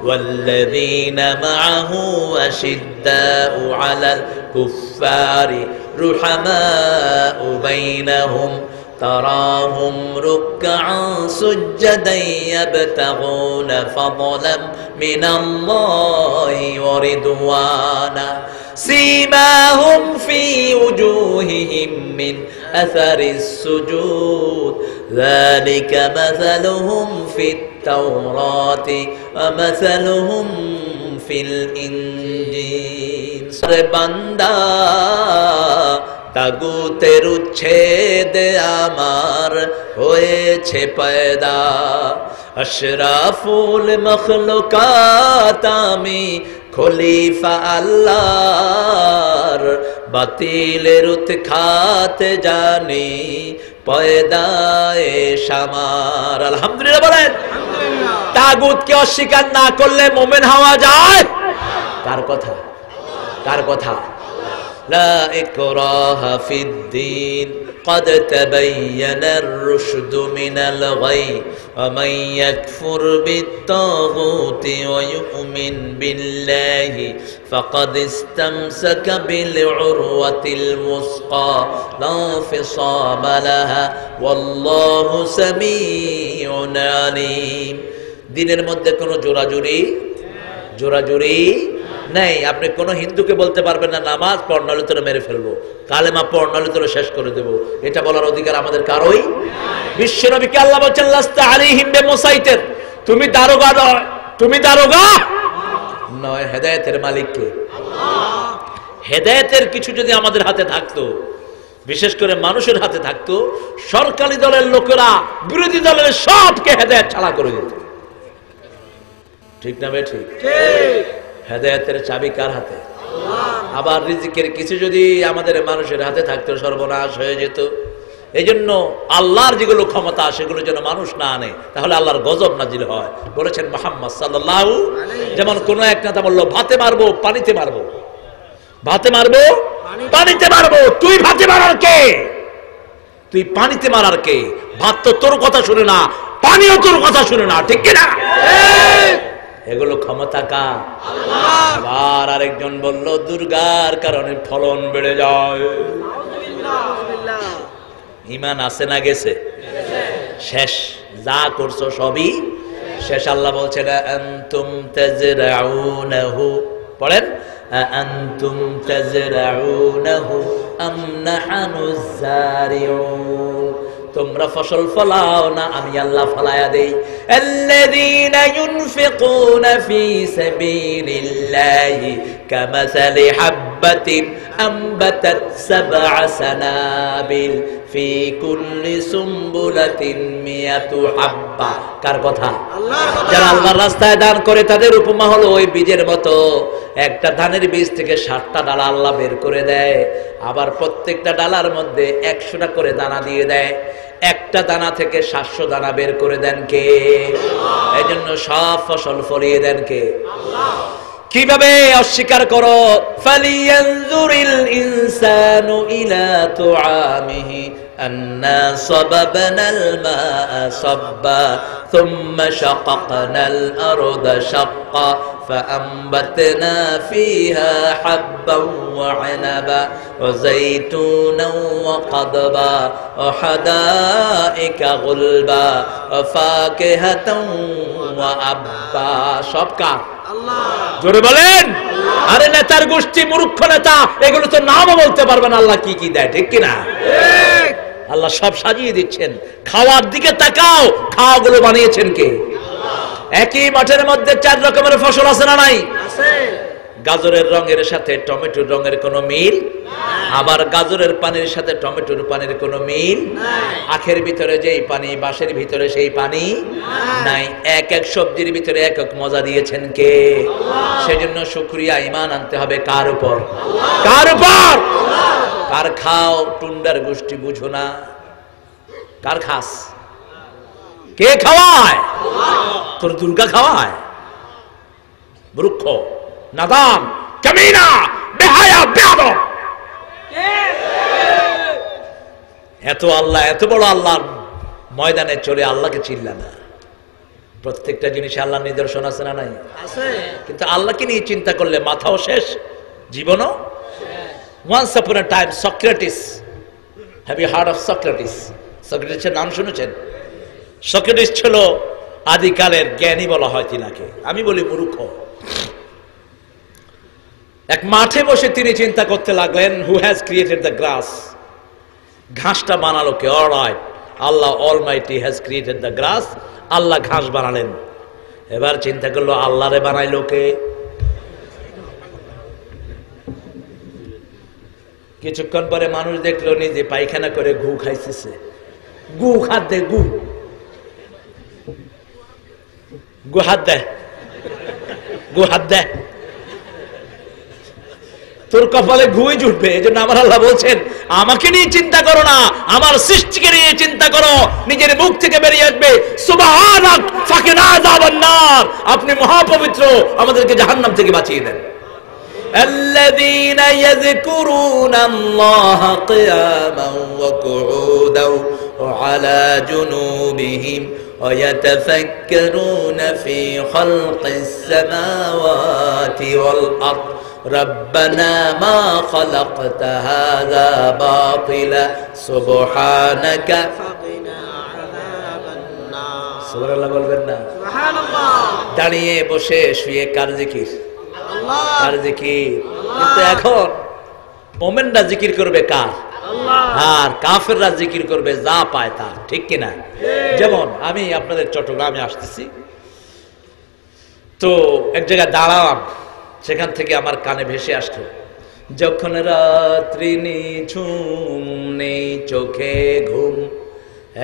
ওয়াল্লাযীনা মাআহু আশিদ্দাউ আলাল কুফফারি রুহামাউ বাইনাহুম تراهم ركعا سجدا يبتغون فضلا من الله ورضوانا سيماهم في وجوههم من أثر السجود ذلك مثلهم في التوراة ومثلهم في الإنجيل بندا তাগুতের উচ্ছেদ আমার হয়েছে পয়দা আশরাফুল মখলুকাত আমি খলিফা আল্লাহর বাতিলের উৎখাত জানি পয়দায়ে শামার। আলহামদুলিল্লাহ বলেন। তাগুতকে অস্বীকার না করলে মুমিন হওয়া যায়? কার কথা? কার কথা? لا إكراه في الدين قد تبين الرشد من الغي ومن يكفر بالطاغوت ويؤمن بالله فقد استمسك بالعروة الوثقى لا انفصام لها والله سميع عليم। দিনের মধ্যে কোনো জোরাজুরি নেই। আপনি কোন হিন্দুকে বলতে পারবেন না নামাজ পড় নাহলে তোরা মেরে ফেলবো, কালেমা পড় নাহলে তোরা শেষ করে দেবো, এটা বলার অধিকার আমাদের কারোই। বিশ্বনবীকে আল্লাহ বলছেন লাস্তা আলাইহিম বিমুসাইতির, তুমি দারোগা নয়, তুমি দারোগা নয়, হেদায়েতের মালিক কে? আল্লাহ। হেদায়েতের কিছু যদি আমাদের হাতে থাকতো, বিশেষ করে মানুষের হাতে থাকতো, সরকারি দলের লোকেরা বিরোধী দলের সবকে হেদায়েত ছাড়া করে দিত। ঠিক না বে ঠিক? হেদায়েতের চাবি কার হাতে? আবার রিজিকের কিছু যদি আমাদের মানুষের হাতে থাকতো, সর্বনাশ হয়ে যেত। এই জন্য আল্লাহর যেগুলো ক্ষমতা সেগুলো যেন মানুষ না আনে, তাহলে আল্লাহর গজব নাজিল হয়। বলেছেন মুহাম্মদ সাল্লাল্লাহু, যেমন কোন এক নেতা বললো ভাতে মারবো পানিতে মারবো, ভাতে মারবো পানিতে মারবো। তুই ভাতে মারার কে? তুই পানিতে মারার কে? ভাত তো তোর কথা শুনে না, পানিও তোর কথা শুনে না, ঠিক কিনা? এগুলো ক্ষমতা কার? আল্লাহ। আবার আরেকজন বলল দুর্গার কারণে ফলন বেড়ে যায়। ঈমান আছে না গেছে? শেষ, যা করছো সবই শেষ। আল্লাহ বলছেন আনতুম তাজরাউনাহু, পড়েন আনতুম তাজরাউনাহু আম নাহনুজ জারিউন, তোমরা ফসল ফলাও না আমি আল্লাহ ফলায়া দেই। আল্লাযীনা ইউনফিকুনা ফী সাবিলিল্লাহি কামাসালি হাববাতিন আমবাতাত সাবআ সানাবিল ফি কুল্লি সুমবুলাতিন মিয়াতু হাব্বা। কার কথা? আল্লাহর কথা। যারা আল্লাহর রাস্তায় দান করে তাদের উপমা হলো ওই বীজের মতো, একটা ধানের বীজ থেকে 60টা ডালা আল্লাহ বের করে দেয়, আবার প্রত্যেকটা ডালার মধ্যে 100টা করে দানা দিয়ে দেয়। একটা দানা থেকে 700 দানা বের করে দেন কে? এই জন্য সব ফসল ফলিয়ে দেন কে? আল্লাহ। কিভাবে অস্বীকার করো? ফালিয়ানজুরিল ইনসানু ইলা তুআমিহি আন্না সাবাবনাল মা'a সাব্বা থুম্মা শাকাকনাল আরদা শাক্কা ফাআনবাতনা ফীহা হাব্বান ওয়া আনাবা ওয়া যাইতুনান ওয়া কাদবা ওয়া হাদাইকা গুলবা ওয়া ফাকিহাতান ওয়া আব্বা। সব কার? আল্লাহ। জোরে বলেন। আরে নেতার গোষ্ঠী, মূর্খ নেতা, এগুলো তো নামও বলতে পারবে না আল্লাহ কি কি দেয়, ঠিক কিনা? ঠিক। আল্লাহ সব সাজিয়ে দিচ্ছেন। খাওয়ার দিকে তাকাও, খাওয়াগুলো বানিয়েছেন কে? আল্লাহ। একই মাঠের মধ্যে 4 রকমের ফসল আছে না নাই? আছে। গাজরের রঙের সাথে টমেটোর রঙের কোনো মিল নাই, আবার গাজরের পানির সাথে টমেটোর পানির কোনো মিল নাই, আখের ভিতরে যেই পানি বাঁশের ভিতরে সেই পানি নাই। এক এক সবজির ভিতরে এক এক মজা দিয়েছেন কে? আল্লাহ। সেজন্য শুকরিয়া ঈমান আনতে হবে কার উপর? আল্লাহ। কার উপর? আল্লাহ। কার খাও? টুন্ডার গোষ্ঠী বুঝো না, কার খাস? কে খাওয়ায়? আল্লাহ। তোর দুর্গা খাওয়ায়? মূর্খ, নাদান, কামিনা, বেহায়া, বেয়াদব। এত আল্লাহ, এত বড় আল্লাহর ময়দানে চলে আল্লাহকে চিল্লা না। প্রত্যেকটা জিনিসে আল্লাহর নিদর্শন আছে না নাই? আছে। কিন্তু আল্লাহকে নিয়ে চিন্তা করলে মাথাও শেষ, জীবনও শেষ। Once upon a time, Socrates. Have you heard of Socrates? Socrates-এর নাম শুনেছেন? Socrates ছিল আদিকালের জ্ঞানী বলা হয় তিনাকে, আমি বলি মূর্খ। এক মাঠে বসে তিনি চিন্তা করতে লাগলেন, who has created the grass? ঘাসটা বানালো কে? Alright, Allah almighty has created the grass. Allah ঘাস বানালেন। এবার চিন্তা করলো আল্লাহরে বানাইলো কে? কিছুক্ষণ পরে মানুষ দেখলো নিজে পায়খানা করে গু খাইতেছে। গু হাত দে, গু গু হাত দেয়, গু হাত দেয়, তোর কপালে ঘুই জুটবে। এই জন্য আমার আল্লাহ বলছেন আমাকে নিয়ে চিন্তা করো না, আমার সৃষ্টিকে নিয়ে চিন্তা করো। নিজের মুখ থেকে বেরিয়ে আসবে সুবহানাক ফাকিনা আযাবান নার, আপনি মহাপবিত্র, আমাদেরকে জাহান্নাম থেকে বাঁচিয়ে দেন। الذين يذكرون الله قياما وقعودا وعلى جنوبهم ويتفكرون في خلق السماوات والأرض ربنا ما خلقت هذا باطلا سبحانك فقنا عذاب النار। সুবহানাল্লাহ বলবেন না? সুবহানাল্লাহ। দাঁড়িয়ে বসে শুয়ে কার জিকির? কার জিকির? কিন্তু এখন মোমেনরা জিকির করবে কার? আর কাফেররা জিকির করবে যা পায় তা, ঠিক কিনা? যেমন আমি আপনাদের চট্টগ্রামে আসতেছি, তো এক জায়গায় দাঁড়ালাম, সেখান থেকে আমার কানে ভেসে আসলো, যখন রাত্রি নিঝুম নেই চোখে ঘুম,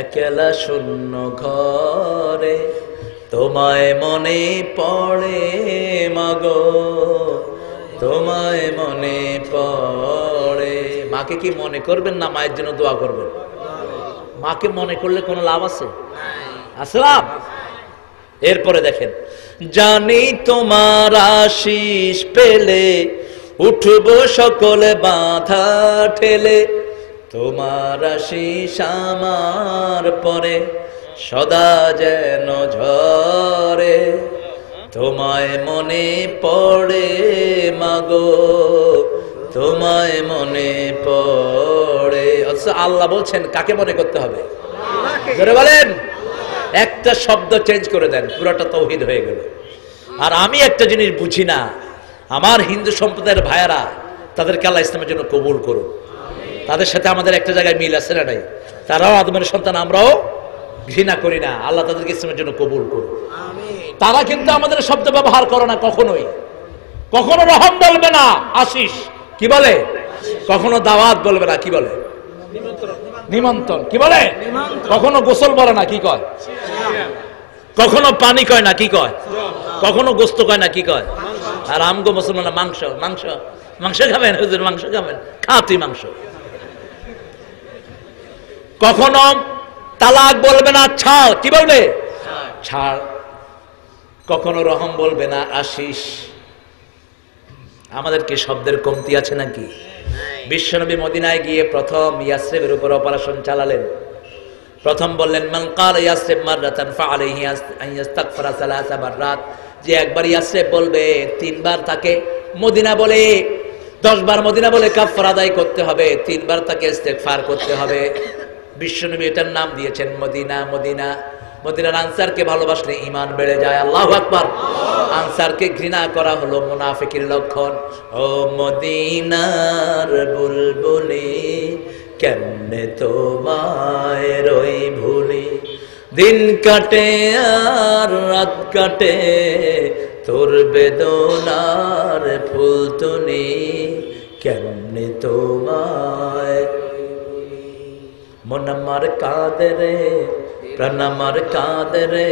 একলা শূন্য ঘরে তোমায় মনে পড়ে মাগো, তোমায় মনে পড়ে। মাকে কি মনে করবেন না মায়ের জন্য দোয়া করবেন? মাকে মনে করলে কোনো লাভ আছে? আসলাম। এরপরে দেখেন, জানি তোমার আশিস পেলে উঠবো সকলে বাধা ঠেলে, তোমার আশিস আমার পরে সদা যেন ঝরে, তোমায় মনে পড়ে মাগো, তোমায় মনে পড়ে। অথচ আল্লাহ বলছেন কাকে মনে করতে হবে? জোরে বলেন। একটা শব্দ চেঞ্জ করে দেন, পুরোটা তাওহীদ হয়ে গেল। আর আমি একটা জিনিস বুঝি না, আমার হিন্দু সম্প্রদায়ের ভাইয়েরা, তাদেরকে আল্লাহ ইসলামের জন্য কবুল করুন। তাদের সাথে আমাদের একটা জায়গায় মিল আছে না নাই? তারাও আদমের সন্তান, আমরাও ঘৃণা করি না। আল্লাহ তাদেরকে ইসলামের জন্য কবুল করুন। তারা কিন্তু আমাদের শব্দ ব্যবহার করে না কখনোই। কখনো রহম বলবে না, আশিস কি বলে? কখনো দাওয়াত বলবে না, কি বলে? নিমন্ত্রণ কি বলে? কখনো গোসল বলে না, কি কয়? কখনো পানি কয় না, কি কয়? কখনো গোস্ত কয় না, কি কয়? আর আমগো মুসলমান মাংস, মাংস মাংস খাবেন হুজুর, মাংস খাবেন, খা তুই মাংস। কখনো তালাক বলবে না, ছাড়, কি বলবে? ছাড়। কখনো রহম বলবে না, আশিস। আমাদের কি শব্দের কমতি আছে নাকি? বিশ্বনবী মদিনায় গিয়ে প্রথম ইয়াসরিবের উপর অপারেশন চালালেন। প্রথম বললেন, মান ক্বালা ইয়াসরিব মাররাতান ফাআলাইহি আন ইস্তাগফিরা সালাসা মাররাত, যে একবার ইয়াসরিব বলবে 3 বার তাকে মদিনা বলে, 10 বার মদিনা বলে কাফারা আদায় করতে হবে, 3 বার তাকে ইস্তেগফার করতে হবে। বিশ্বনবী এটার নাম দিয়েছেন মদিনা। মদিনা, মদিনার আনসারকে ভালোবাসলে ঈমান বেড়ে যায়। আল্লাহু আকবার। আনসারকে ঘৃণা করা হলো মুনাফিকের লক্ষণ। ও মদিনার বুলবুলি, কেমনে তোমায় রই ভুলি, দিন কাটে আর রাত কাটে, তোর বেদনার ফুল তুলি, কেমনে তোমায়। মন আমার কাঁদে রে, প্রাণ আমার কাঁদে রে,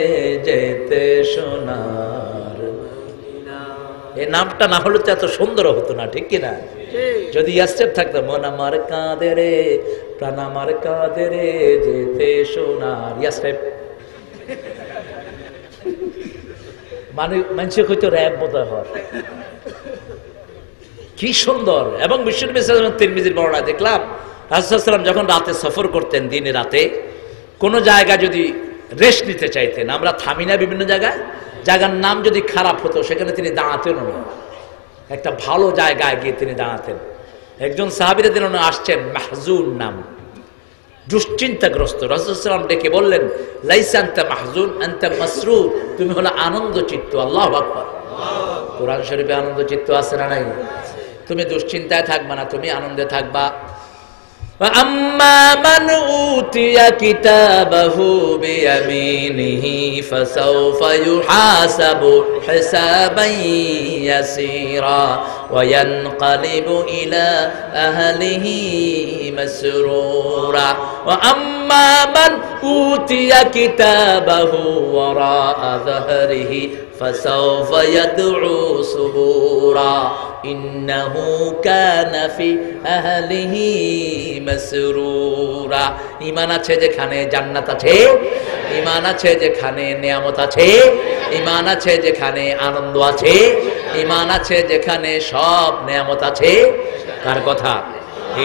যেতে সোনার। এই নামটা না হলে তো এত সুন্দর হতো না, ঠিক কিনা? যদি ইয়াসরিব থাকতো, মন আমার কাঁদে রে, প্রাণ আমার কাঁদে রে, যেতে সোনার। ইয়াসরিব মানে মানুষের হয়তো র‍্যাব বোধহয় হয়, কি সুন্দর। এবং বিশ্বনবী সাল্লাল্লাহু আলাইহি ওয়াসাল্লাম তিরমিজির বর্ণনা দেখলাম, রাসূল সাল্লাল্লাহু আলাইহি ওয়াসাল্লাম যখন রাতে সফর করতেন, দিনে রাতে কোন জায়গা যদি রেস্ট নিতে চাইতেন, আমরা থামি না বিভিন্ন জায়গায়, জায়গার নাম যদি খারাপ হতো সেখানে তিনি দাঁড়াতেন না, একটা ভালো জায়গায় গিয়ে তিনি দাঁড়াতেন। একজন সাহাবী রাদিয়াল্লাহু আনহু আসছেন, মাহজুন নাম, দুশ্চিন্তাগ্রস্ত। রাসূল সাল্লাল্লাহু আলাইহি ওয়াসাল্লাম ডেকে বললেন, লাইসা আনতা মাহজুন আনতা মাসরুর, তুমি হলো আনন্দচিত্ত। আল্লাহু আকবার। কোরআন শরীফে আনন্দচিত্ত আছে না নাই? তুমি দুশ্চিন্তায় থাকবা না, তুমি আনন্দে থাকবা। وَأَمَّا مَنْ أُوتِيَ كِتَابَهُ بِيَمِينِهِ فَسَوْفَ يُحَاسَبُ حِسَابًا يَسِيرًا وَيَنْقَلِبُ إِلَى أَهْلِهِ مَسْرُورًا وَأَمَّا مَنْ أُوتِيَ كِتَابَهُ وَرَاءَ ظَهْرِهِ فَسَوْفَ يَدْعُو ثُبُورًا إِنَّهُ كَانَ فِي أَهْلِهِ মাসরুরা। ঈমান আছে যেখানে জান্নাত আছে, ঈমান আছে যেখানে নিয়ামত আছে, ঈমান আছে যেখানে আনন্দ আছে, ঈমান আছে যেখানে সব নিয়ামত আছে। কার কথা?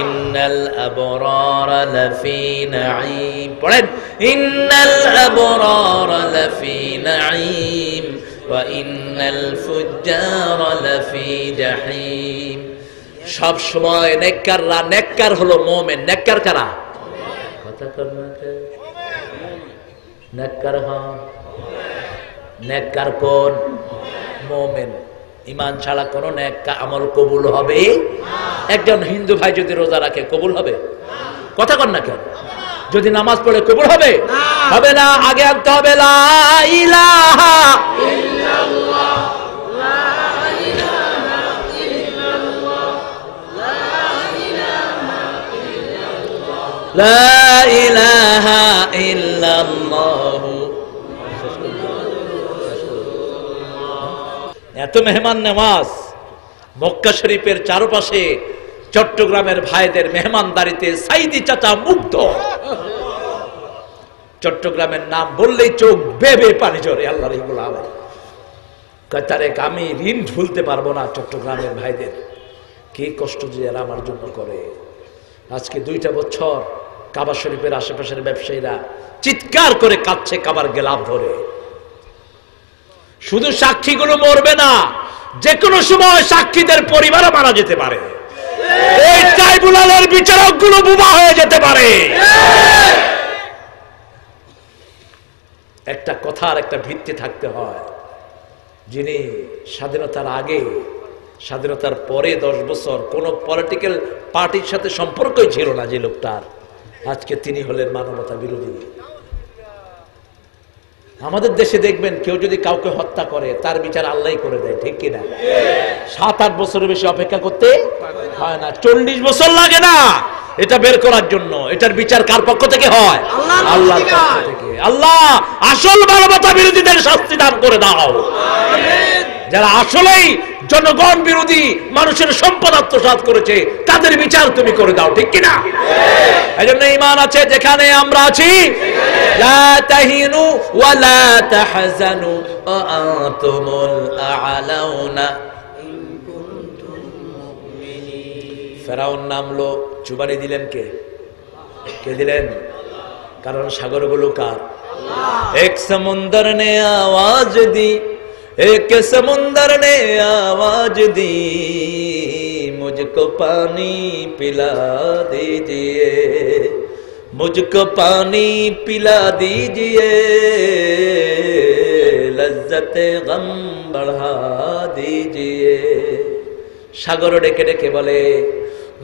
ইন্নাল আবরারা লাফি নাঈম। পড়েন, ইন্নাল আবরারা লাফি নাঈম ওয়া ইন্নাল ফুজ্জারা লাফি জাহিম। সব সময় নেককাররা, নেককার হলো মুমিন। নেককার কারা? কথা কর না কে? নেককার হন। নেককার কোন? মুমিন। ঈমান ছাড়া কোনো নেক আমল কবুল হবে না। একজন হিন্দু ভাই যদি রোজা রাখে কবুল হবে? কথা কন না কেন? যদি নামাজ পড়ে কবুল হবে? হবে না। আগে আনতে হবে লা ইলাহা ইল্লাল্লাহ, লা ইলাহা ইল্লাল্লাহ, লা ইলাহা ইল্লাল্লাহ। এত মেহমান নামাজ মক্কা শরীফের চারপাশে চট্টগ্রামের ভাইদের মেহমানদারিতে সাইদি চাচা মুগ্ধ। চট্টগ্রামের নাম বললেই চোখ বেবে পানি ঝরে। আল্লাহর এই গোলাম তারেক, আমি ঋণ ভুলতে পারবো না চট্টগ্রামের ভাইদের। কি কষ্ট যে এরা আমার জন্য করে। আজকে 2টা বছর কাবা শরীফের আশেপাশের ব্যবসায়ীরা চিৎকার করে কাঁদছে কাবার গেলাপ ধরে। শুধু সাক্ষীগুলো মরবে না, যে কোনো সময় সাক্ষীদের পরিবারও মারা যেতে পারে। এই ট্রাইব্যুনালের বিচারকগুলো বোমা হয়ে যেতে পারে। একটা কথার একটা ভিত্তি থাকতে হয়। যিনি স্বাধীনতার আগে, স্বাধীনতার পরে 10 বছর কোন পলিটিক্যাল পার্টির সাথে সম্পর্কই ছিল না যে লোকটার, আজকে তিনি হলেন মানবতা বিরোধী। আমাদের দেশে দেখবেন কেউ যদি কাউকে হত্যা করে তার বিচার আল্লাহই করে দেয়, ঠিক কিনা? 7-8 বছরের বেশি অপেক্ষা করতে হয় না, 40 বছর লাগে না এটা বের করার জন্য। এটার বিচার কার পক্ষ থেকে হয়? আল্লাহর পক্ষ থেকে। আল্লাহ আসল মানবতা বিরোধীদের শাস্তি দান করে দাও। যারা আসলেই জনগণ বিরোধী, মানুষের সম্পদ আত্মসাৎ করেছে, তাদের বিচার তুমি করে দাও, ঠিক কিনা? এজন্য ঈমান আছে যেখানে আমরা আছি, লা তাহিনু ওয়া লা তাহজানু ওয়া আনতুমুল আ'লাউনা ইন কুনতুম মুমিনিন। ফেরাউন নামলো, চুবানি দিলেন কে? কে দিলেন? কারণ সাগরগুলো কার? আল্লাহ। এক সমুন্দর নে আওয়াজ দি, एक समुंदर ने आवाज दी, मुझको पानी पिला दीजिए, मुझको पानी पिला दीजिए, लज्जते गम बढ़ा दीजिए। সাগর ডেকে ডেকে বলে,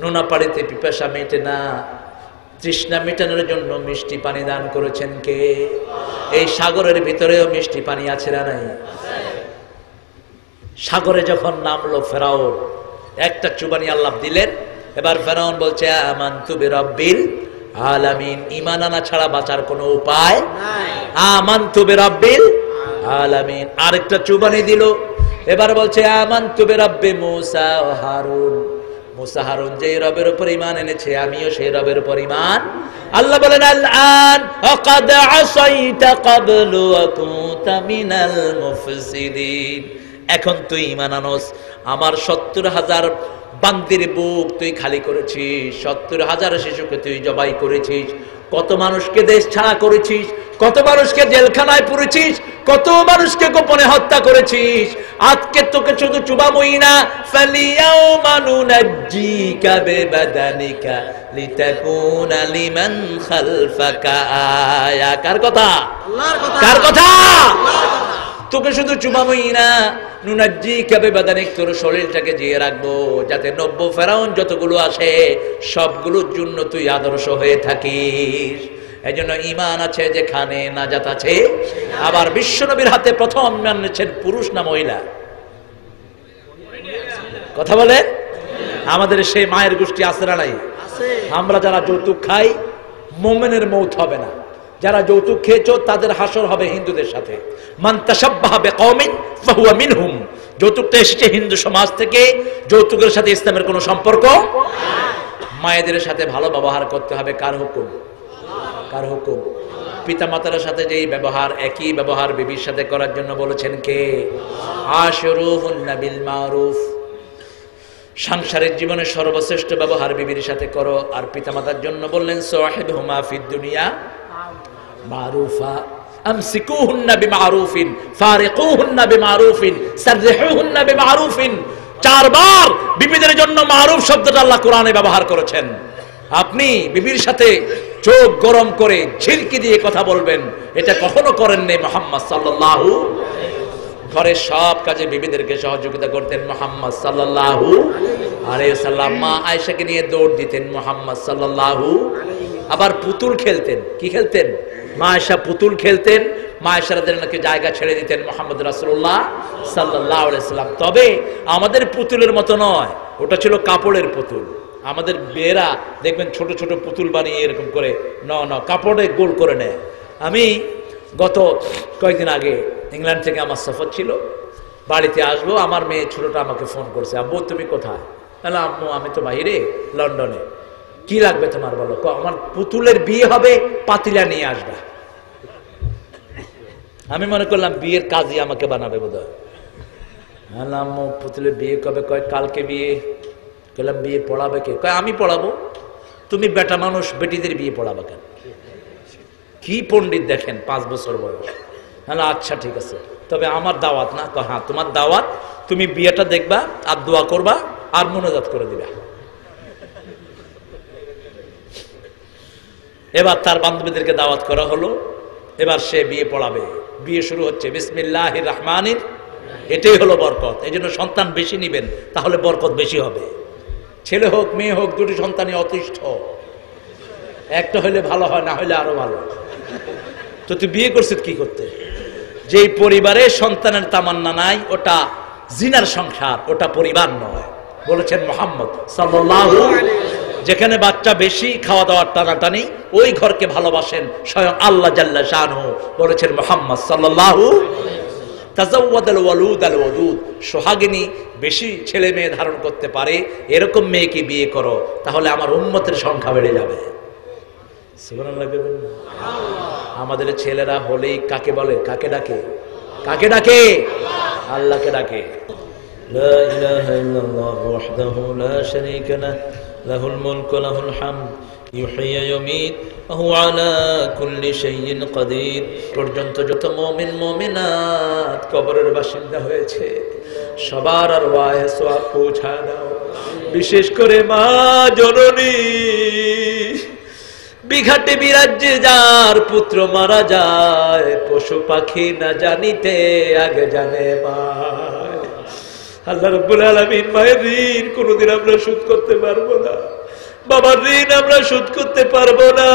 নোনা পানিতে পিপাসা মেটে না, তৃষ্ণা মেটানোর জন্য মিষ্টি পানি দান করেছেন কে? এই সাগরের ভিতরেও মিষ্টি পানি আছে না নাই? সাগরে যখন নামলো ফেরাউন, একটা চুবানি আল্লাহ দিলেন। এবার ফেরাউন বলছে আমানতু বিরাব্বিল আলামিন। ঈমান আনা ছাড়া বাঁচার কোনো উপায় নাই। আমানতু বিরাব্বিল আলামিন। আরেকটা চুবানি দিল। এবার বলছে আমানতু বিরাব্বি মূসা ও হারুন। মূসা হারুন যেই রবের উপর ঈমান এনেছে, আমিও সেই রবের উপর ঈমান। আল্লাহ বলেন আল-আন আকাদ আসাইতা ক্বাবলু ওয়া কুনতা মিনাল মুফসিদিন। এখন তুই ঈমান আনস, আমার 70,000 বান্দির বুক তুই খালি করেছিস, 70,000 শিশুকে তুই জবাই করেছিস, কত মানুষকে দেশ ছাড়া করেছিস, কত মানুষকে জেলখানায় পুরেছিস, কত মানুষকে গোপনে হত্যা করেছিস। আজকে তোকে শুধু চুবামই না, ফালিয়াউমা নুনাজ্জিকা বিবাদানিকা লিতাকুনা লিমান খালফাকা আয়া। কার কথা? আল্লাহর কথা। কার কথা? আল্লাহর কথা। তোকে শুধু চুবামই না, নুনাজ্জিকা বিবাদানিক, তোর শরীরটাকে জিয়ে রাখবো, যাতে নব্য ফেরাউন যতগুলো আসে সবগুলোর জন্য তুই আদর্শ হয়ে থাকিস। এই জন্য ঈমান আছে যেখানে নাজাত আছে। আবার বিশ্বনবীর হাতে প্রথম ঈমান এনেছেন পুরুষ না মহিলা? কথা বলে। আমাদের সেই মায়ের গোষ্ঠী আছে না নাই? আমরা যারা যৌতুক খাই, মুমিনের মৌত হবে না। যারা যৌতুক খেয়েছো তাদের হাসর হবে হিন্দুদের সাথে। মান তাশাব্বাহা বিকওমিন ফাহুয়া মিনহুম। যৌতুকটা এসেছে হিন্দু সমাজ থেকে। যৌতুকের সাথে ইসলামের কোনো সম্পর্ক। মায়েদের সাথে ভালো ব্যবহার করতে হবে। কার হুকুম? কার হুকুম? পিতামাতার সাথে যেই ব্যবহার, একই ব্যবহার বিবির সাথে করার জন্য বলেছেন কে? আশিরুহুন্না বিল মারুফ। সংসারের জীবনে সর্বশ্রেষ্ঠ ব্যবহার বিবির সাথে করো। আর পিতামাতার জন্য বললেন সাহিবহুমা ফিদ দুনিয়া মারুফা, আমসিকুহুন্না বিমারুফিন, ফারিকুহুন্না বিমারুফিন, সাররিহুন্না বিমারুফিন। 4 বার বিবিদের জন্য মারুফ শব্দটা আল্লাহ কোরআনে ব্যবহার করেছেন। আপনি বিবির সাথে চোখ গরম করে ঝিলকি দিয়ে কথা বলবেন, এটা কখনো করেননি মুহাম্মদ সাল্লাল্লাহু। ঘরের সব কাজে বিবিদেরকে সহযোগিতা করতেন মুহাম্মদ সাল্লাল্লাহু আলাইহি সাল্লাম। মা আয়েশাকে নিয়ে দৌড় দিতেন মুহাম্মদ সাল্লাল্লাহু। আবার পুতুল খেলতেন। কি খেলতেন? মা আয়েশা পুতুল খেলতেন। মা আয়েশা রাদিয়াল্লাহু আনহাকে জায়গা ছেড়ে দিতেন মুহাম্মদ রাসূলুল্লাহ সাল্লাল্লাহু আলাইহি সাল্লাম। তবে আমাদের পুতুলের মতো নয়, ওটা ছিল কাপড়ের পুতুল। আমাদের মেয়েরা দেখবেন ছোট ছোট পুতুল বানিয়ে এরকম করে কাপড়ে গোল করে নেয়। আমি গত কয়েকদিন আগে ইংল্যান্ড থেকে আমার সফর ছিল, বাড়িতে আসবো, আমার মেয়ে ছোটটা আমাকে ফোন করছে, আব্বু তুমি কোথায়? আম্মু আমি তো বাইরে লন্ডনে। কি লাগবে তোমার বলো? আমার পুতুলের বিয়ে হবে, পাতিলা নিয়ে আসবা। আমি মনে করলাম বিয়ের কাজই আমাকে বানাবে বোধহয়। আম্মু পুতুলের বিয়ে কবে? কয় কালকে বিয়ে। বললাম বিয়ে পড়াবে কে? কয় আমি পড়াবো। তুমি বেটা মানুষ, বেটিদের বিয়ে পড়াবে কেন? কি পণ্ডিত দেখেন, 5 বছর বয়স। আচ্ছা ঠিক আছে, তবে আমার দাওয়াত না? হ্যাঁ তোমার দাওয়াত, তুমি বিয়েটা দেখবা আর দোয়া করবা আর মোনাজাত করে দিবা। এবার তার বান্ধবীদেরকে দাওয়াত করা হলো, এবার সে বিয়ে পড়াবে। বিয়ে শুরু হচ্ছে বিসমিল্লাহির রহমানির। এটাই হলো বরকত। এই জন্য সন্তান বেশি নিবেন, তাহলে বরকত বেশি হবে। ছেলে হোক মেয়ে হোক, দুটি সন্তানই অতিষ্ঠ। একটা হইলে ভালো হয়, না হইলে আরো ভালো। তো তুই বিয়ে করছিস কি করতে? যেই পরিবারে সন্তানের তামান্না নাই, ওটা জিনার সংসার, ওটা পরিবার নয়, বলেছেন মুহাম্মদ সাল্লাল্লাহু। যেখানে বাচ্চা বেশি, খাওয়া দাওয়ার টানাটানি, ওই ঘরকে ভালোবাসেন স্বয়ং আল্লাহ জাল্লা শানহু, বলেছেন মুহাম্মদ সাল্লাল্লাহু। তাজাওয়াদাল ওয়ালুদ আল ওয়াদুদ, সোহাগিনী বেশি ছেলে মেয়ে ধারণ করতে পারে এরকম মেয়েকে বিয়ে করো, তাহলে আমার উম্মতের সংখ্যা বেড়ে যাবে। সুবহানাল্লাহ। আমাদের ছেলেরা হলেই কাকে বলে? কাকে ডাকে? কাকে ডাকে? আল্লাহকে ডাকে। লা ইলাহা ইল্লাল্লাহু ওয়াহদাহু লা শারীকা লাহু লাহুল মুলকু ওয়া লাহুল হামদ ইউহয়ী ওয়া ইউমীত ওয়া হুয়া আলা কুল্লি শাইইন কাদির পর্যন্ত যত মুমিন মুমিনাত কবরের বাসিন্দা হয়েছে, সবার আরওয়াহে সওয়াব পৌঁছা দাও। বিশেষ করে মা জননী, বিঘাটে বিরাজ্যে যার পুত্র মারা যায়, পশু পাখি না জানিতে আগে জানে মা। আল্লাহ রাব্বুল আলামিন মায়ের ঋণ কোনোদিন আমরা শোধ করতে পারবো না, বাবার ঋণ আমরা শোধ করতে পারবো না।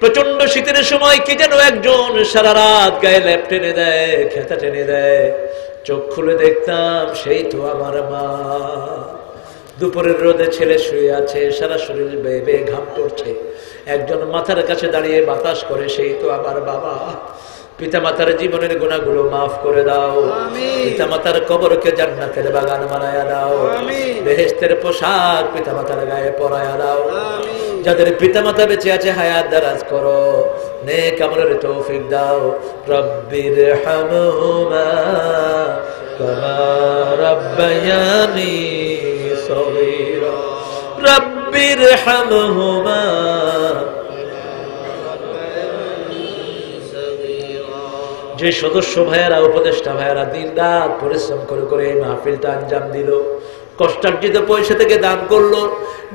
প্রচন্ড শীতের সময় কি যেন একজন সারা রাত গায়ে লেপ টেনে দেয়, খেতা টেনে দেয়, চোখ খুলে দেখতাম সেই তো আমার মা। দুপুরের রোদে ছেলে শুয়ে আছে, সারা শরীর বেয়ে বেয়ে ঘাম পড়ছে, একজন মাথার কাছে দাঁড়িয়ে বাতাস করে, সেই তো আমার বাবা। পিতামাতার জীবনের গুনাহগুলো মাফ করে দাও, পিতামাতার কবরকে জান্নাতের বাগান বানায়া দাও, বেহেশতের পোশাক পিতামাতার গায়ে পরায়া দাও। যাদের পিতামাতা বেঁচে আছে হায়াত দারাজ করো, নেক আমলের তৌফিক দাও। রব্বির হামহুমা কামা রাব্বায়ানি সগীরা, রব্বির হামহুমা। যে সদস্য ভাইয়েরা, উপদেষ্টা ভাইয়েরা দিন রাত পরিশ্রম করে করে এই মাহফিলটা আঞ্জাম দিল, কষ্টার্জিত পয়সা থেকে দান করলো,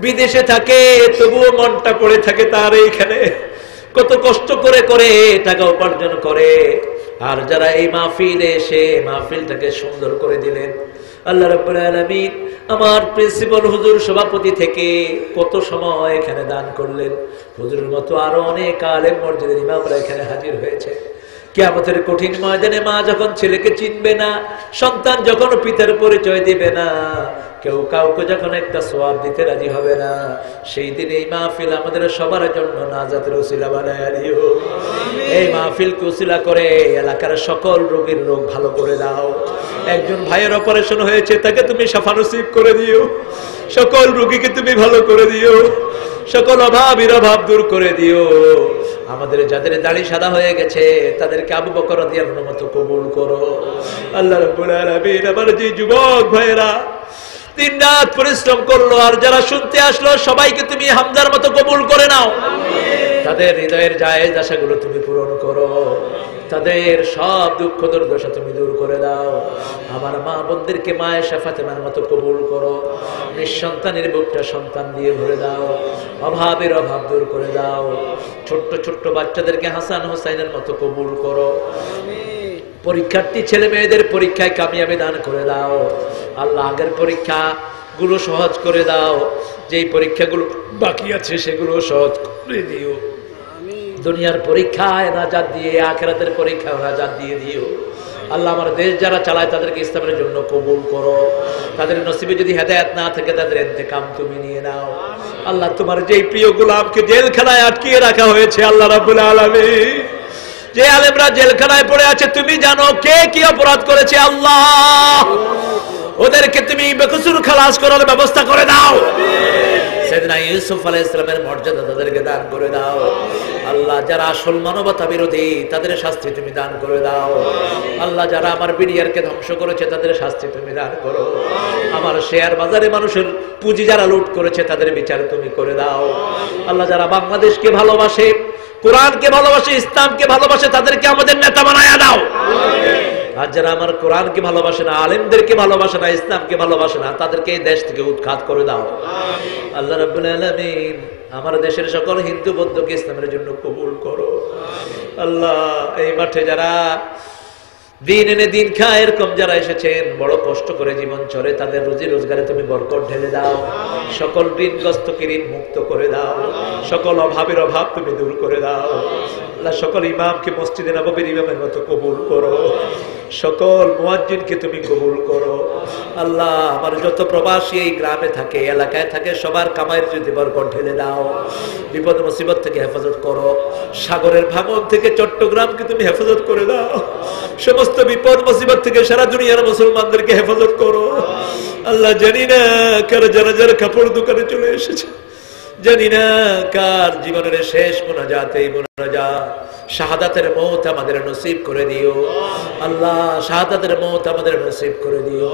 বিদেশে থাকে তবুও মনটা পড়ে থাকে তার এইখানে, কত কষ্ট করে করে টাকা উপার্জন করে। আর যারা এই মাহফিলে এসে মাহফিলটাকে সুন্দর করে দিলেন, আল্লাহ রাব্বুল আলামিন আমার প্রিন্সিপাল হুজুর সভাপতি থেকে কত সময় এখানে দান করলেন। হুজুরের মতো আরো অনেক আলেম মসজিদের ইমামরা এখানে হাজির হয়েছে। কিয়ামতের কঠিন ময়দানে মা যখন ছেলেকে চিনবে না, সন্তান যখন পিতার পরিচয় দিবে না, কেউ কাউকে যখন একটা সওয়াব দিতে রাজি হবে না, সেই দিন এই মাহফিল আমাদের সবার জন্য নাজাতের ওসিলা বানায় দিও। এই মাহফিলকে ওসিলা করে এলাকার সকল রোগীর রোগ ভালো করে দাও। একজন ভাইয়ের অপারেশন হয়েছে, তাকে তুমি শাফা নসিব করে দিও। সকল রোগীকে তুমি ভালো করে দিও, সকল অভাবের অভাব দূর করে দিও। আমাদের যাদের দাড়ি সাদা হয়ে গেছে তাদেরকে আবু বকর রাদিয়াল্লাহু আনহু মতো কবুল করো। আল্লাহ রাব্বুল আলামিন আমার যে যুবক ভাইরা দিন রাত পরিশ্রম করলো, আর যারা শুনতে আসলো সবাইকে তুমি হামজার মতো কবুল করে নাও। তাদের হৃদয়ের জায়েজ আশাগুলো তুমি পূরণ করো, তাদের সব দুঃখ দুর্দশা তুমি দূর করে দাও। আমার মা বোনদেরকে মায়েশা ফাতেমার মতো কবুল করো, নিঃসন্তানের বুকটা সন্তান দিয়ে ভরে দাও, অভাবের অভাব দূর করে দাও। ছোট্ট ছোট্ট বাচ্চাদেরকে হাসান হোসাইনের মতো কবুল করো, পরীক্ষার্থী ছেলে মেয়েদের পরীক্ষায় কামিয়াবি দান করে দাও আল্লাহ। আগের পরীক্ষা গুলো সহজ করে দাও, যেই পরীক্ষাগুলো বাকি আছে সেগুলো সহজ করে দিও। দুনিয়ার পরীক্ষায় নাজাত দিয়ে আখিরাতের পরীক্ষায় নাজাত দিয়ে দিও আল্লাহ। আমার দেশ যারা চালায় তাদেরকে ইসলামের জন্য কবুল করো। তাদের নসিবে যদি হেদায়েত না থাকে তাদের ইন্তেকাম তুমি নিয়ে নাও আল্লাহ। তোমার যেই প্রিয় গোলামকে জেলখানায় আটকিয়ে রাখা হয়েছে আল্লাহ রাব্বুল আলামিন, যে আলেমরা জেলখানায় পড়ে আছে তুমি জানো কে কি অপরাধ করেছে আল্লাহ। ওদেরকে তুমি বেকসুর খালাস করার ব্যবস্থা করে দাও। সেদিনা ইউসুফ আলাইহিস সালামের মর্যাদা তাদেরকে দান করে দাও আল্লাহ। যারা আসল মানবতা বিরোধী তাদের শাস্তি তুমি দান করে দাও আল্লাহ। যারা আমার বিডিআরকে ধ্বংস করেছে তাদের শাস্তি তুমি দান করো। আমার শেয়ার বাজারে মানুষের পুঁজি যারা লুট করেছে তাদের বিচার তুমি করে দাও আল্লাহ। যারা বাংলাদেশকে ভালোবাসে, কোরআনকে ভালোবাসে, ইসলামকে ভালোবাসে তাদেরকে আমাদের নেতা বানায়া দাও। আর যারা আমার কোরআনকে ভালোবাসে না, আলেমদেরকে ভালোবাসে না, ইসলামকে ভালোবাসে না তাদেরকে এই দেশ থেকে উৎখাত করে দাও আল্লাহ রাব্বুল আলামিন। আমার দেশের সকল হিন্দু বৌদ্ধকে ইসলামের জন্য কবুল করো আল্লাহ। এই মাঠে যারা দিন এনে দিন খায় এরকম যারা এসেছেন, বড় কষ্ট করে জীবন চলে, তাদের রুজি রোজগারে তুমি বরকত ঢেলে দাও। সকল ঋণগ্রস্তকে ঋণ মুক্ত করে দাও। সকল অভাবের অভাব তুমি দূর করে দাও আল্লাহ। সকল ইমামকে মসজিদে নববীর ইমামের মতো কবুল করো। সকল মুয়াজ্জিনকে তুমি কবুল করো আল্লাহ। আমার যত প্রবাসী এই গ্রামে থাকে, এলাকায় থাকে, সবার কামাইয়ের যদি বরকত ঢেলে দাও। বিপদ মুসিবত থেকে হেফাজত করো। সাগরের ভাঙন থেকে চট্টগ্রামকে তুমি হেফাজত করে দাও। সমস্ত বিপদ মুসিবত থেকে সারা দুনিয়ার মুসলমানদেরকে হেফাজত করো আল্লাহ। জানি না কার জানাজার কাপড় দোকানে চলে এসেছে, জানি না কার জীবনের শেষ মোনাজাত এই মোনাজাত। শাহাদাতের মওত আমাদের নসিব করে দিও আল্লাহ। শাহাদাতের মওত আমাদের নসিব করে দিও।